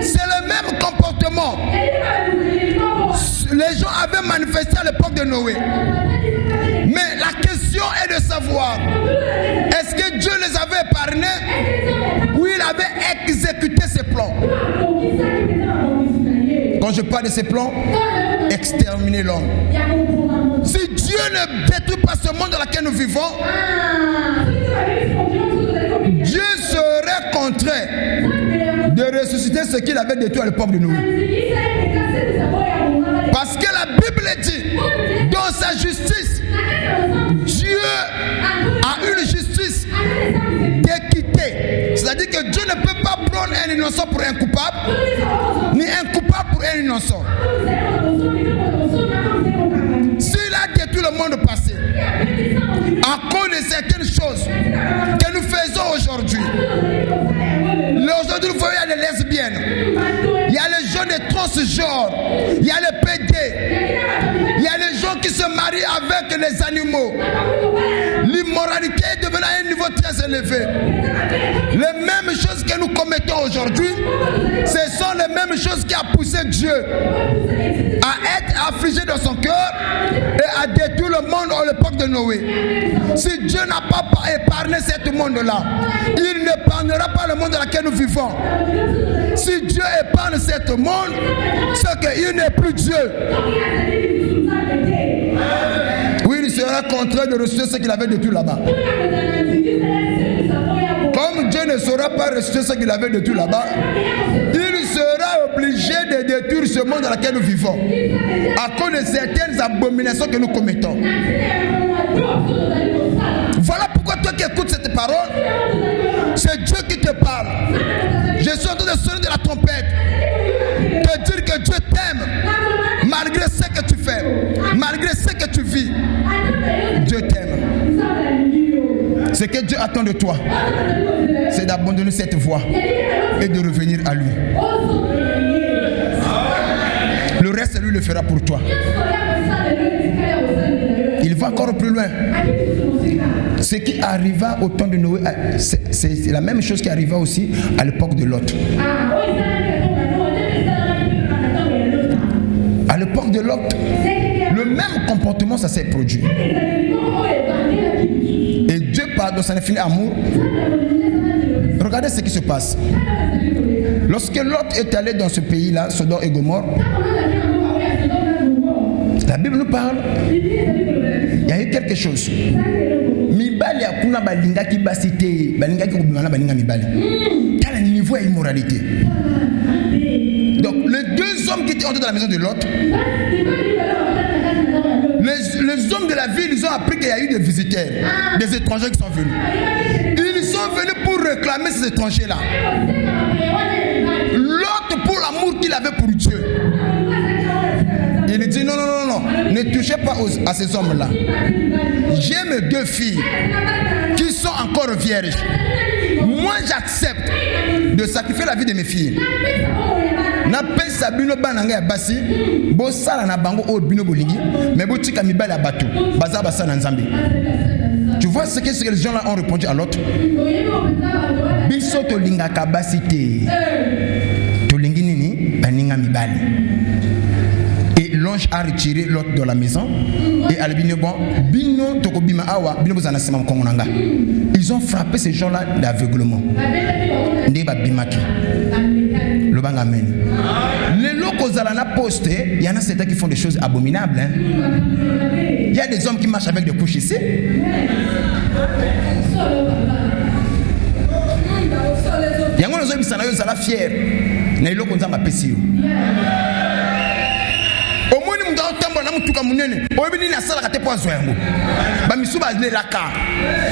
c'est le même comportement. Les gens avaient manifesté à l'époque de Noé. Mais la question est de savoir, est-ce que Dieu les avait épargnés ou il avait exécuté ses plans? Quand je parle de ses plans, exterminer l'homme. Si Dieu ne détruit pas ce monde dans lequel nous vivons, Dieu serait contraint de ressusciter ce qu'il avait détruit à l'époque de Noé. Parce que la Bible dit, dans sa justice, Dieu a une justice d'équité. C'est-à-dire que Dieu ne peut pas prendre un innocent pour un coupable, ni un coupable pour un innocent. S'il a détruit le monde passé, à cause de certaines choses que nous faisons aujourd'hui, aujourd'hui nous voyons il y a des lesbiennes, il y a les gens des transgenres, il y a les PD, il y a les gens qui se marient avec les animaux. L'immoralité est devenue à un niveau très élevé. Les mêmes choses que nous commettons aujourd'hui, ce sont les mêmes choses qui ont poussé Dieu à être affligé dans son cœur et à détruire le monde à l'époque de Noé. Si Dieu n'a pas épargné ce monde-là, il n'épargnera pas le monde dans lequel nous vivons. Si Dieu épargne ce monde, c'est qu'il n'est plus Dieu. Oui, il sera contraint de ressusciter ce qu'il avait détruit là-bas. Comme Dieu ne saura pas ressusciter ce qu'il avait détruit là-bas, il sera obligé de détruire ce monde dans lequel nous vivons à cause de certaines abominations que nous commettons. Voilà pourquoi toi qui écoutes cette parole, c'est Dieu qui te parle. Je suis en train de sonner de la trompette, te dire que Dieu t'aime malgré ce que tu fais, malgré ce que tu vis. Dieu t'aime. Ce que Dieu attend de toi, c'est d'abandonner cette voie et de revenir à lui. Le reste, lui le fera pour toi. Il va encore plus loin. Ce qui arriva au temps de Noé, c'est la même chose qui arriva aussi à l'époque de Lot. À l'époque de Lot, le même comportement, ça s'est produit. Et Dieu, dans son infini amour, regardez ce qui se passe. Lorsque Lot est allé dans ce pays-là, Sodome et Gomorrhe, la Bible nous parle, il y a eu quelque chose. Mibali akuna balinga ki basité, balinga ki kubimana balinga mibali. Quel est le niveau d'immoralité? Donc les deux hommes qui étaient entrés dans la maison de Lot, les hommes de la ville, ils ont appris qu'il y a eu des visiteurs, des étrangers qui sont venus. Ils sont venus pour réclamer ces étrangers-là. Lot, pour l'amour qu'il avait pour Dieu, il dit non, ne touchez pas à ces hommes-là. J'ai mes deux filles qui sont encore vierges. Moi, j'accepte de sacrifier la vie de mes filles. Tu vois ce que les gens là ont répondu à l'autre? Biso tolinga kabasite. Tolingi nini baninga mibali. Et l'ange a retiré l'autre de la maison et elle dit bon, bino tokobima awa, bino bozana sema kongonanga. Ils ont frappé ces gens-là d'aveuglement. Ndeba bimaki. Le bang amen. Les locaux à la poste, il y en a certains qui font des choses abominables. Hein. Il y a des hommes qui marchent avec des couches ici. Il y a des hommes qui sont fiers. Mais les locaux ont ma pesio.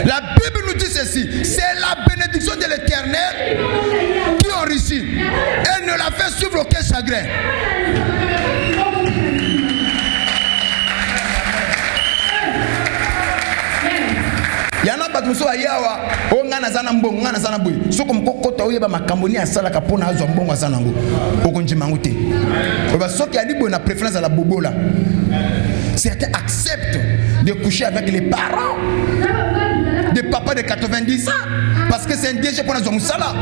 La Bible nous dit ceci, c'est la bénédiction de l'Éternel qui enrichit et ne la fait suivre aucun chagrin. Il y en a pas bato mosusu ayawa o nga naza na mbongo nga naza na boye soko mokokota oyeba makambo ni asalaka mpona azwa mbongo aza nango okondima yango te oba soki ali boye na préférence à la bobola. Certains acceptent de coucher avec les parents de papa de 90 ans parce que c'est un DG pour la Moussala.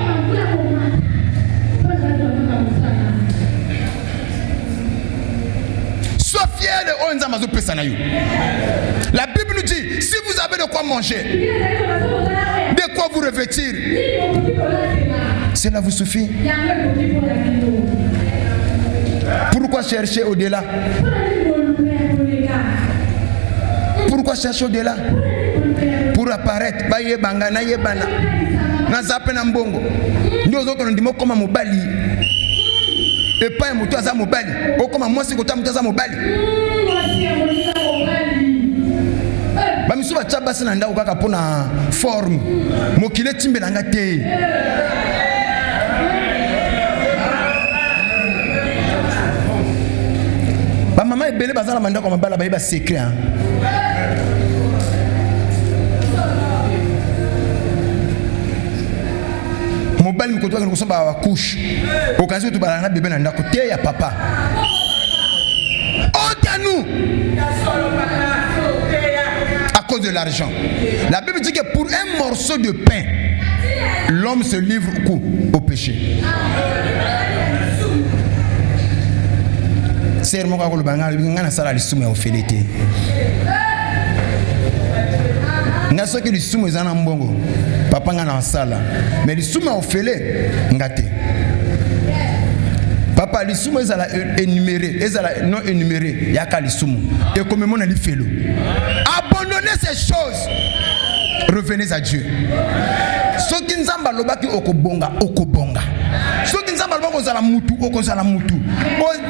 Sois fier de Onzamazo Pesanayu. La Bible nous dit, si vous avez de quoi manger, de quoi vous revêtir, cela vous suffit. Pourquoi chercher au-delà? Pourquoi chercher au-delà? Pour apparaître. Baye bangana yebana. Na zape na mbongo. Ndio zoko ndimo koma mobali. Et pas mutu aza mobali. Okoma mwasi kota mutu aza mobali. Ba misu ba tshaba sina ndako kaka pona forme. Mokile timbe nanga te. Ba mama ebele bazala mandako mabala ba secret hein. Mobile mikoto wake kusomba wa couche. Okazi tu balanga bébé na ndako te ya papa. Honte à nous. À cause de l'argent. La Bible dit que pour un morceau de pain, l'homme se livre au péché. C'est mon gars le bangal, ngana sala lisumu au felete. Nga soki lisumu ezana mbongo. Papa ngana sala. Mais lisumu au fele ngate. Papa lisumu ezala énuméré, ezala non énuméré, yaka lisumu. Et comme mon ali felo. Abandonnez ces choses. Revenez à Dieu. Soki nzamba lobaki okobonga, okobonga. Soki nzamba lobaki ozala mutu, okozala mutu.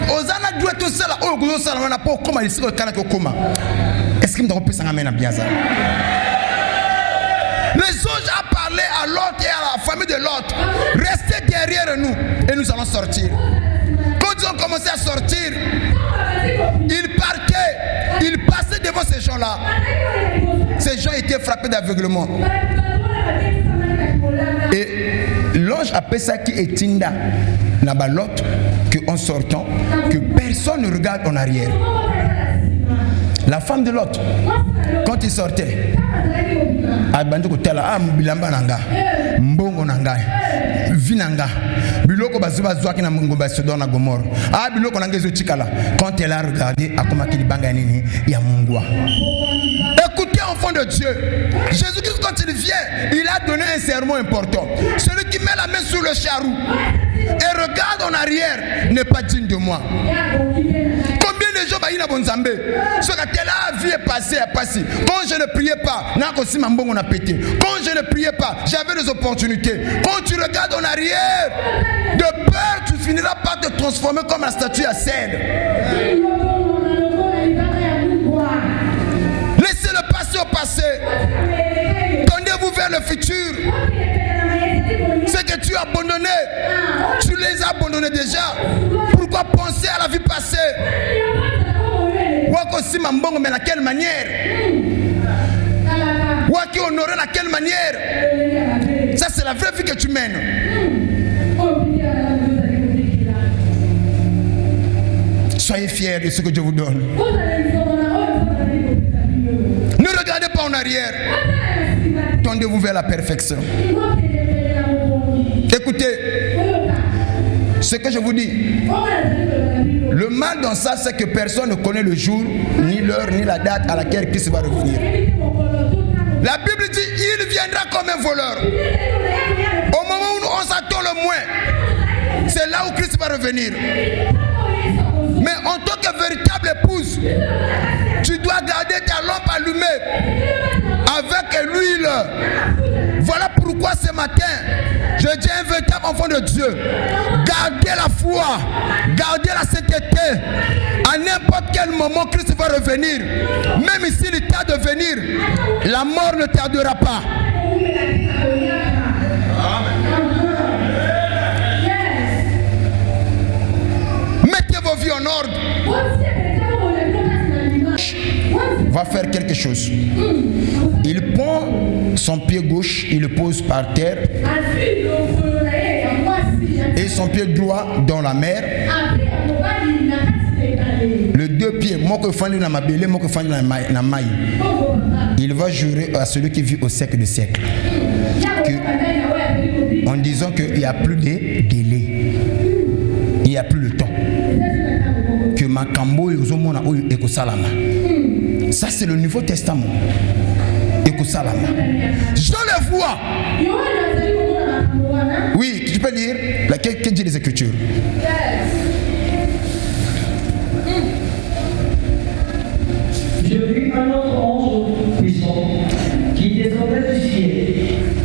Ozana Dieu tout cela, okozala na po koma lisiko kana kokoma. Est-ce que nous avons pu s'en amener à bien ça? Les anges ont parlé à l'autre et à la famille de l'autre. Restez derrière nous et nous allons sortir. Quand ils ont commencé à sortir, ils partaient, ils passaient devant ces gens-là. Ces gens étaient frappés d'aveuglement. Et l'ange appelle ça qui est Tinda, Nabalot, qu'en sortant, que personne ne regarde en arrière. La femme de l'autre, quand il sortait, abandi kotala bilamba nanga mbongo nanga vinanga biloko bazuba zwaki na ngomba Sodome na Gomorre biloko nanga ezotikala. Quand elle a regardé akoma kilibanga nini ya mungwa. Écoutez enfants de Dieu, Jésus-Christ quand il vient, il a donné un sermon important. Celui qui met la main sur le charrou et regarde en arrière n'est pas digne de moi. Combien de gens baïna bonzambe? Ce que la vie est passée, est passée. Quand je ne priais pas, on a pété. Quand je ne priais pas, j'avais des opportunités. Quand tu regardes en arrière, de peur, tu finiras par te transformer comme la statue à cèdre. Laissez le passé au passé. Tendez-vous vers le futur. Ce que tu as abandonné, tu les as abandonnés déjà. Pourquoi penser à la vie passée? Wako Mambongo, mais de quelle manière? Waki honoré de quelle manière? Ça, c'est la vraie vie que tu mènes. Soyez fiers de ce que Dieu vous donne. Ne regardez pas en arrière. Tendez-vous vers la perfection. Écoutez, ce que je vous dis, le mal dans ça, c'est que personne ne connaît le jour, ni l'heure, ni la date à laquelle Christ va revenir. La Bible dit, il viendra comme un voleur. Au moment où on s'attend le moins, c'est là où Christ va revenir. Mais en tant que véritable épouse, tu dois garder ta lampe allumée avec l'huile. Voilà pourquoi ce matin, je dis à un véritable enfant de Dieu, gardez la foi, gardez la sainteté. À n'importe quel moment, Christ va revenir. Même s'il tarde de venir, la mort ne tardera pas. Mettez vos vies en ordre. va faire quelque chose. Il prend son pied gauche, il le pose par terre et son pied droit dans la mer. Les deux pieds, il va jurer à celui qui vit au siècle des siècles en disant qu'il n'y a plus de délai, il n'y a plus de temps, que Makambo et Ozomona Eko Salama. Ça c'est le Nouveau Testament. Eko Salama. Je le vois. Oui, tu peux lire. Que dit les Écritures? Je vis un autre ange puissant qui descendait du ciel,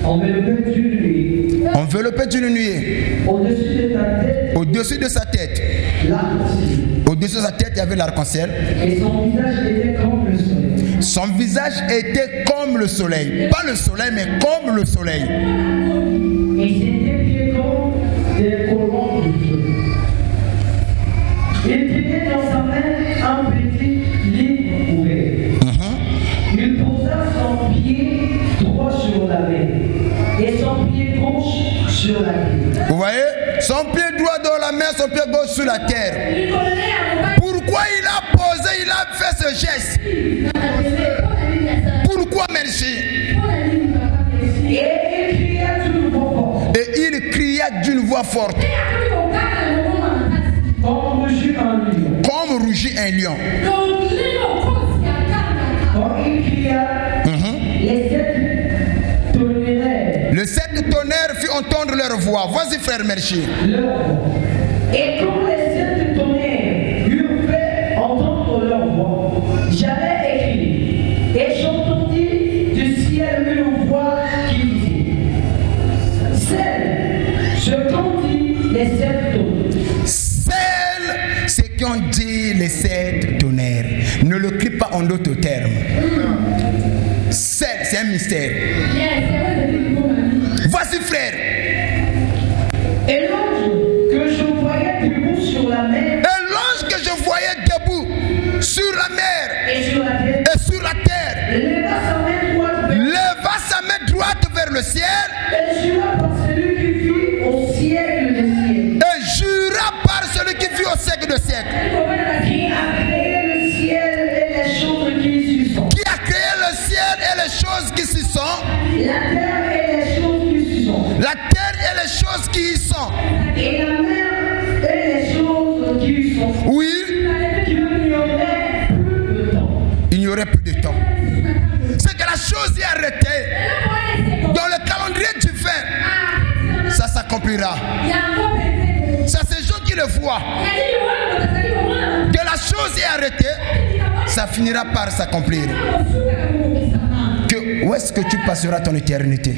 enveloppé d'une nuée. Enveloppé d'une nuée. Au-dessus de ta tête, au-dessus de sa tête. l'arc-en-ciel. Au-dessus de sa tête, il y avait l'arc-en-ciel. Et son visage était comme le soleil. Son visage était comme le soleil. Pas le soleil, mais comme le soleil. Et ses pieds comme des colonnes de feu. Il tenait dans sa main un petit livre ouvert. Il posa son pied droit sur la mer et son pied gauche sur la terre. Vous voyez? Son pied droit dans la mer, son pied gauche sur la terre. Pourquoi il a posé, il a fait ce geste? Pourquoi merci? Et il cria d'une voix forte. Comme rugit un lion. Comme rugit un lion. Quand il cria, les sept tonnerres. Le sept tonnerres fit entendre leur voix. Vas-y frère Merchi. Et quand les sept tonnerres eurent fait entendre leur voix, j'avais écrit, et j'entendis du ciel une voix qui disait, ce qu'ont dit les sept tonnerres. Ce qu'ont dit les sept tonnerres. Ne le crie pas en d'autres termes. C'est un mystère. Vas-y frère. Et l'ange que je voyais debout sur la mer, Et l'ange que je voyais debout sur la mer et sur la terre, et sur la terre leva sa main droite vers le ciel et jura par celui qui vit au siècle des siècles. Et jura par celui qui vit au siècle de siècle. Qui a créé le ciel et les choses qui s'y sont. Qui a créé le ciel et les choses qui s'y sont. La terre et les choses qui s'y sont. La terre et les choses qui y sont. Et la mer et les choses qui y sont. Oui. Qu'il n'y aurait plus de temps. Il n'y aurait plus de temps. C'est que la chose est arrêtée. Dans le calendrier divin, ça s'accomplira. Ça, c'est les gens qui le voient. Que la chose est arrêtée, ça finira par s'accomplir. Où est-ce que tu passeras ton éternité?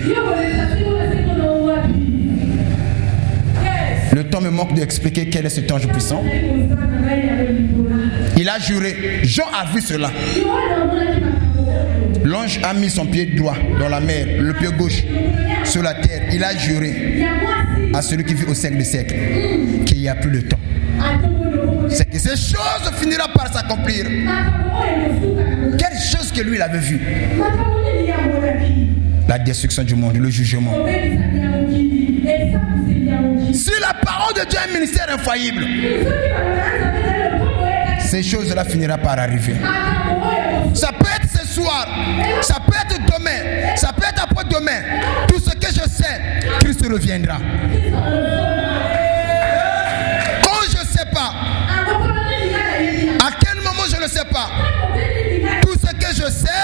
Le temps me manque d'expliquer quel est cet ange puissant. Il a juré. Jean a vu cela. L'ange a mis son pied droit dans la mer, le pied gauche sur la terre. Il a juré à celui qui vit au siècle des siècles qu'il n'y a plus de temps. C'est que ces choses finiront par s'accomplir. Quelle chose que lui il avait vue? La destruction du monde, le jugement. Si la parole de Dieu est un ministère infaillible, ces choses-là finiront par arriver. Ça peut être ce soir, ça peut être demain, ça peut être après-demain. Tout ce que je sais, Christ reviendra. Quand je ne sais pas, à quel moment je ne sais pas, tout ce que je sais,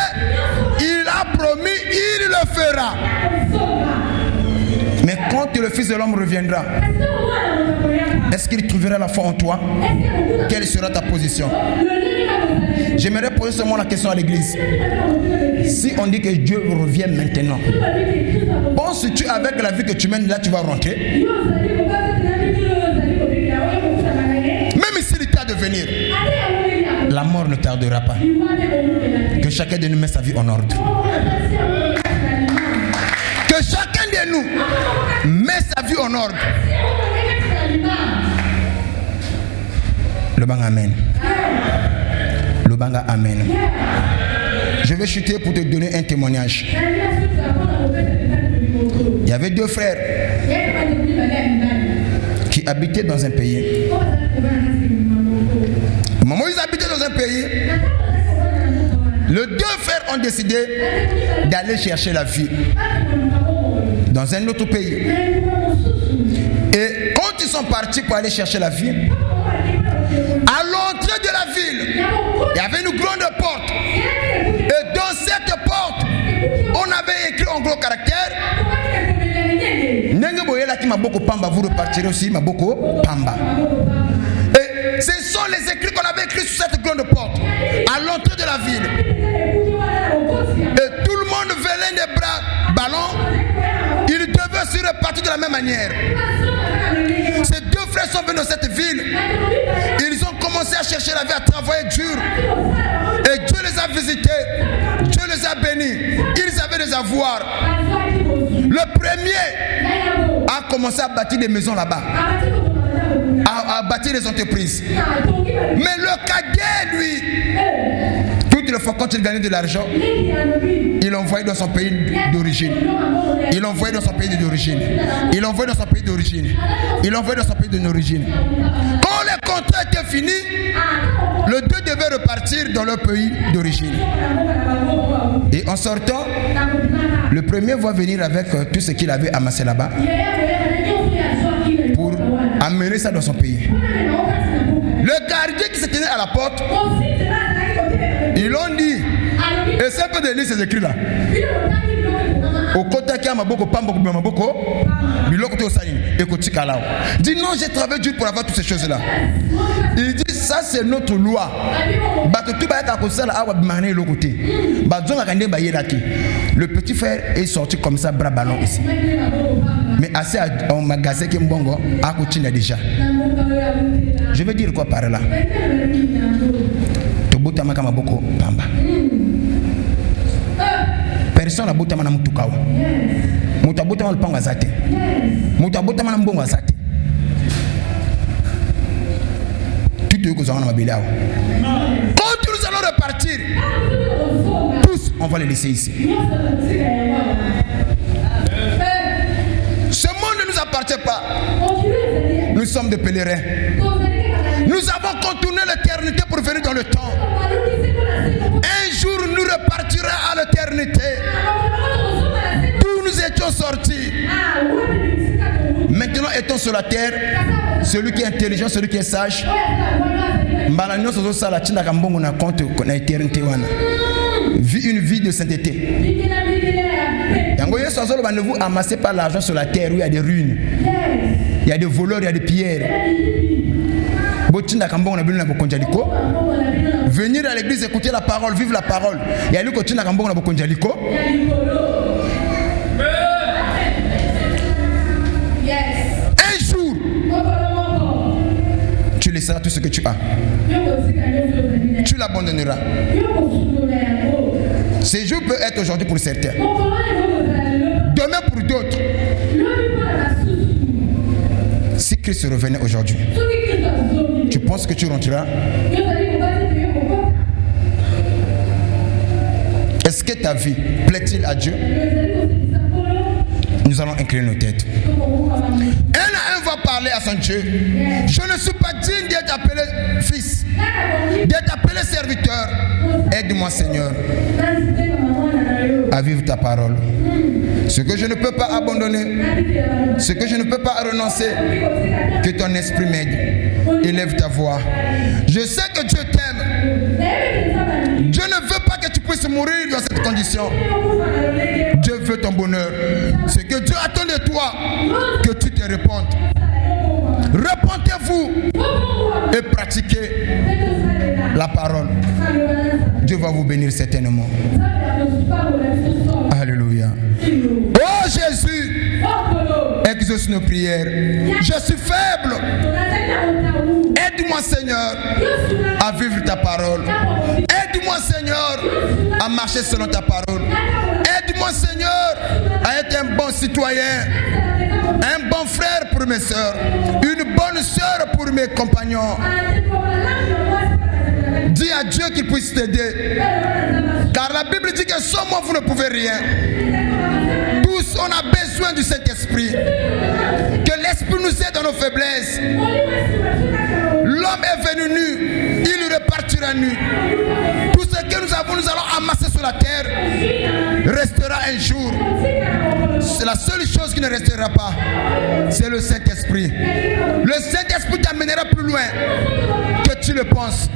il a promis, il le fera. Mais quand le Fils de l'homme reviendra, est-ce qu'il trouvera la foi en toi? Quelle sera ta position? J'aimerais poser seulement la question à l'église. Si on dit que Dieu revient maintenant, penses-tu avec la vie que tu mènes là, tu vas rentrer? Même s'il tarde de venir, la mort ne tardera pas. Que chacun de nous mette sa vie en ordre. Que chacun de nous met sa vie en ordre. Le bang amen. Le bang amen. Je vais chuter pour te donner un témoignage. Il y avait 2 frères qui habitaient dans un pays. Au moment où ils habitaient dans un pays, les 2 frères ont décidé d'aller chercher la vie dans un autre pays. Et quand ils sont partis pour aller chercher la vie, à l'entrée de la ville, il y avait une grande porte. Et dans cette porte, on avait écrit en gros caractère Nenge boyela ki maboko pamba, vous repartirez aussi maboko pamba. Et ce sont les écrits qu'on avait écrits sur cette grande porte à l'entrée de la ville. Et tout le monde venait des bras ballons. Ils devaient se repartir de la même manière. Ces 2 frères sont venus dans cette ville. Ils ont commencé à chercher la vie, à travailler dur. Et Dieu les a visités. Dieu les a bénis. Ils avaient des avoirs. Le premier a commencé à bâtir des maisons là-bas, à bâtir des entreprises. Mais le cadet, lui, toutes les fois quand il gagnait de l'argent, il l'envoyait dans son pays d'origine. Il l'envoyait dans son pays d'origine. Il l'envoyait dans son pays d'origine. Il l'envoyait dans son pays d'origine. Quand les contrats étaient finis, le 2 devait repartir dans leur pays d'origine. Et en sortant, le premier va venir avec tout ce qu'il avait amassé là-bas pour amener ça dans son pays. Le gardien qui se tenait à la porte, ils l'ont dit, et c'est un peu de lire ces écrits-là. Au côté qui a maboko pamba maboko, biloko to saline, écoute kalao. Dit non, j'ai travaillé dur pour avoir toutes ces choses-là. Il dit ça c'est notre loi. Le petit frère est sorti comme ça, bras ballon ici. Mais assez en magasin qui mbongo a continué déjà. Je veux dire quoi par là? Tobuta makama boko pamba. Personne n'a bouta mana mutukawa. Mutabuta mana panga zate. Mutabuta mana mbongo zate. Tout est que ma bilao. Quand nous allons repartir, tous on va les laisser ici. Ce monde ne nous appartient pas. Nous sommes des pèlerins. Nous avons contourné l'éternité pour venir dans le temps. Un jour nous repartirons à l'éternité. D'où nous étions sortis. Maintenant étant sur la terre, celui qui est intelligent, celui qui est sage, une vie de sainteté. Ne vous amassez pas l'argent sur la terre où il y a des ruines, il y a des voleurs, il y a des pierres. Venir à l'église, écouter la parole, vivre la parole. Il y a un jour, tu laisseras tout ce que tu as. Tu l'abandonneras. Ce jour peut être aujourd'hui pour certains. Demain pour d'autres. Si Christ revenait aujourd'hui, tu penses que tu rentreras? Est-ce que ta vie plaît-il à Dieu? Nous allons incliner nos têtes. Un va parler à son Dieu. Je ne suis pas digne d'être appelé fils, d'être appelé serviteur. Aide-moi, Seigneur, à vivre ta parole. Ce que je ne peux pas abandonner, ce que je ne peux pas renoncer, que ton esprit m'aide. Élève ta voix. Je sais que Dieu t'aime. Dieu ne veut pas que tu puisses mourir dans cette condition. Dieu veut ton bonheur. Ce que Dieu attend de toi, que tu te répandes. Repentez-vous et pratiquez la parole. Dieu va vous bénir certainement. Alléluia. Oh Jésus, exauce nos prières. Je suis faible. Aide-moi, Seigneur, à vivre ta parole. Aide-moi, Seigneur, à marcher selon ta parole. Aide-moi, Seigneur, à être un bon citoyen, un bon frère pour mes soeurs, une bonne soeur pour mes compagnons. Dis à Dieu qu'il puisse t'aider. Car la Bible dit que sans moi, vous ne pouvez rien. Tous, on a besoin du Saint-Esprit. Que l'Esprit nous aide dans nos faiblesses. L'homme est venu nu, il repartira nu. Tout ce que nous avons, nous allons amasser sur la terre, restera un jour. C'est la seule chose qui ne restera pas. C'est le Saint-Esprit. Le Saint-Esprit t'amènera plus loin que tu le penses.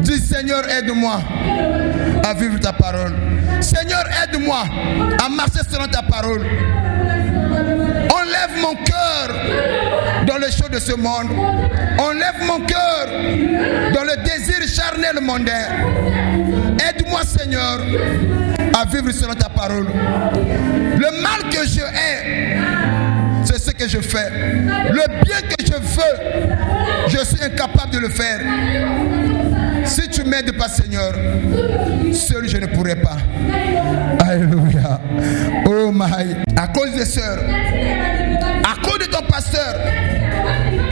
Dis Seigneur, aide-moi à vivre ta parole. Seigneur, aide-moi à marcher selon ta parole. Enlève mon cœur dans les choses de ce monde. Enlève mon cœur dans le désir charnel mondain. Aide-moi, Seigneur, à vivre selon ta parole. Le mal que je hais, c'est ce que je fais. Le bien que je veux, je suis incapable de le faire. Si tu m'aides pas, Seigneur, seul je ne pourrai pas. Alléluia. Oh my. À cause des sœurs, à cause de ton pasteur,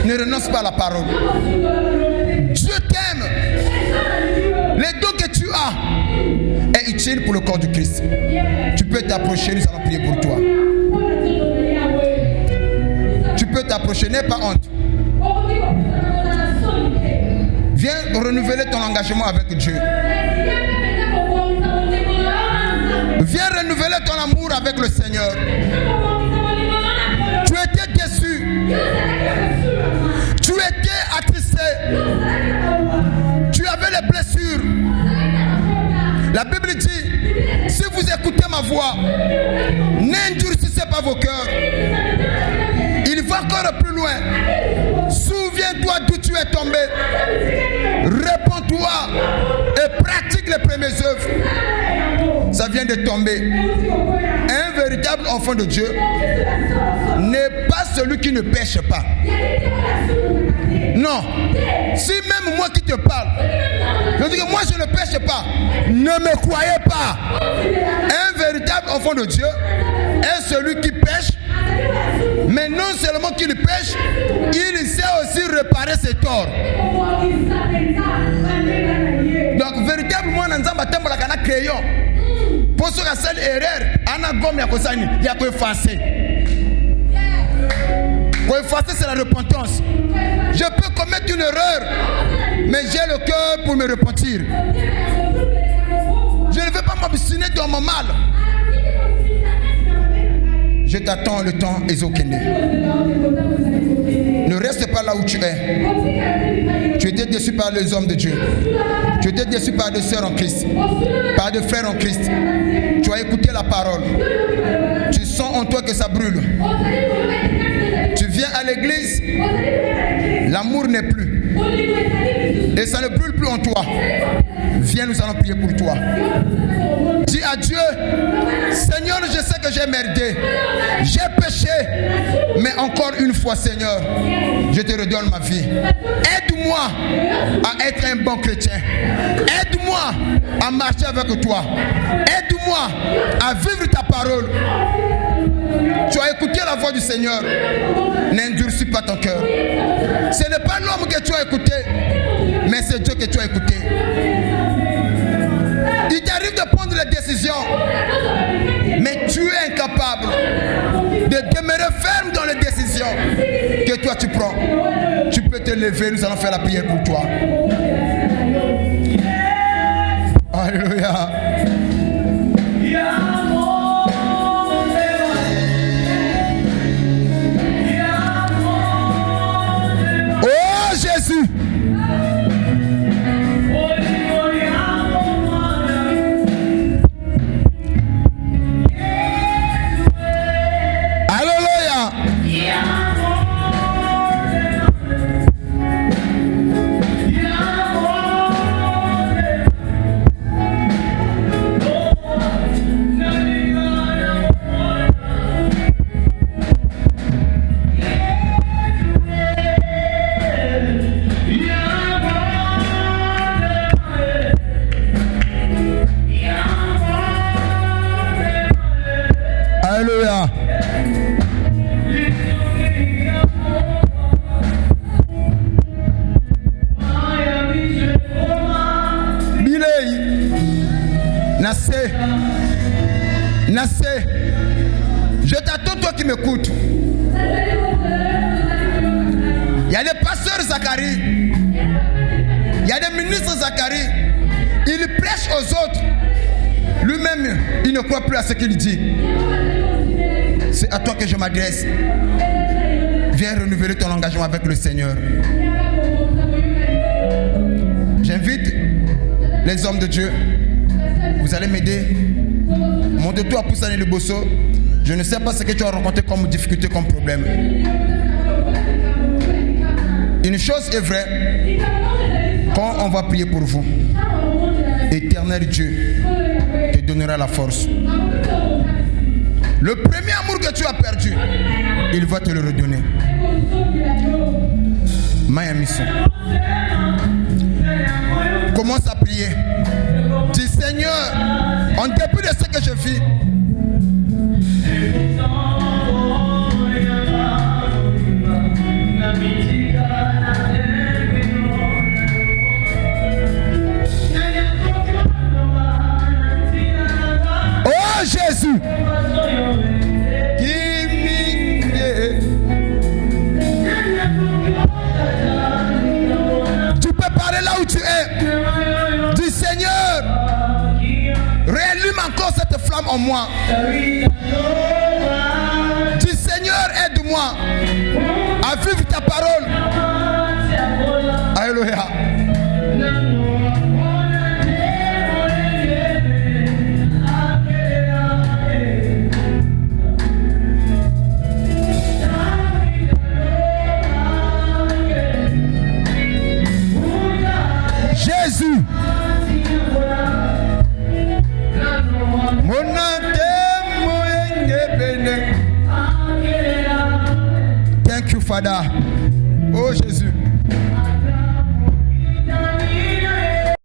ne renonce pas à la parole. Dieu t'aime. Les dons que tu as est utile pour le corps du Christ. Tu peux t'approcher, nous allons prier pour toi. Tu peux t'approcher, n'aie pas honte. Viens renouveler ton engagement avec Dieu. Viens renouveler ton amour avec le Seigneur. Tu étais déçu. Tu étais attristé. Tu avais les blessures. La Bible dit, si vous écoutez ma voix, n'endurcissez pas vos cœurs. Il va encore plus loin. Souviens-toi d'où tu es tombé. Réponds-toi et pratique les premières œuvres. Ça vient de tomber. Un véritable enfant de Dieu n'est pas celui qui ne pêche pas. Non. Si même moi qui te parle, je dis que moi je ne pêche pas, ne me croyez pas. Un véritable enfant de Dieu est celui qui pêche. Mais non seulement qu'il pêche, il sait aussi réparer ses torts. Donc véritablement, nous avons un crayon. Pour ce qui est une erreur, il y a quoi effacer. Pour effacer, c'est la repentance. Je peux commettre une erreur, mais j'ai le cœur pour me repentir. Je ne veux pas m'obstiner dans mon mal. Je t'attends le temps Ezokende. Ne reste pas là où tu es. Tu étais déçu par les hommes de Dieu. Tu étais déçu par des sœurs en Christ, par des frères en Christ. Tu as écouté la parole. Tu sens en toi que ça brûle. Tu viens à l'église, l'amour n'est plus. Et ça ne brûle plus en toi. Viens, nous allons prier pour toi. Dis à Dieu, Seigneur, je sais que j'ai merdé. J'ai péché. Mais encore une fois, Seigneur, je te redonne ma vie. Aide-moi à être un bon chrétien. Aide-moi à marcher avec toi. Aide-moi à vivre ta parole. Tu as écouté la voix du Seigneur. N'endurcis pas ton cœur. Ce n'est pas l'homme que tu as écouté, mais c'est Dieu que tu as écouté. Il t'arrive de prendre les décisions, mais tu es incapable de demeurer ferme dans les décisions que toi tu prends. Tu peux te lever, nous allons faire la prière pour toi. Alléluia. Oh Jésus. Nassé. Je t'attends, toi qui m'écoutes. Il y a des pasteurs Zacharie. Il y a des ministres Zacharie. Il prêche aux autres. Lui-même, il ne croit plus à ce qu'il dit. C'est à toi que je m'adresse. Viens renouveler ton engagement avec le Seigneur. J'invite les hommes de Dieu. Vous allez m'aider. Monte-toi à Poussane le Bosso. Je ne sais pas ce que tu as rencontré comme difficulté, comme problème. Une chose est vraie. Quand on va prier pour vous, Éternel Dieu te donnera la force. Le premier amour que tu as perdu, il va te le redonner. Maya Mission. Commence à prier. Dis Seigneur, en dépit de ce que je vis, oh Jésus, tu peux parler là où tu es. Dis Seigneur, réallume encore cette flamme en moi. Dis Seigneur, aide-moi à vivre ta parole. Alléluia. Jésus. Thank you, Father. Oh Jésus.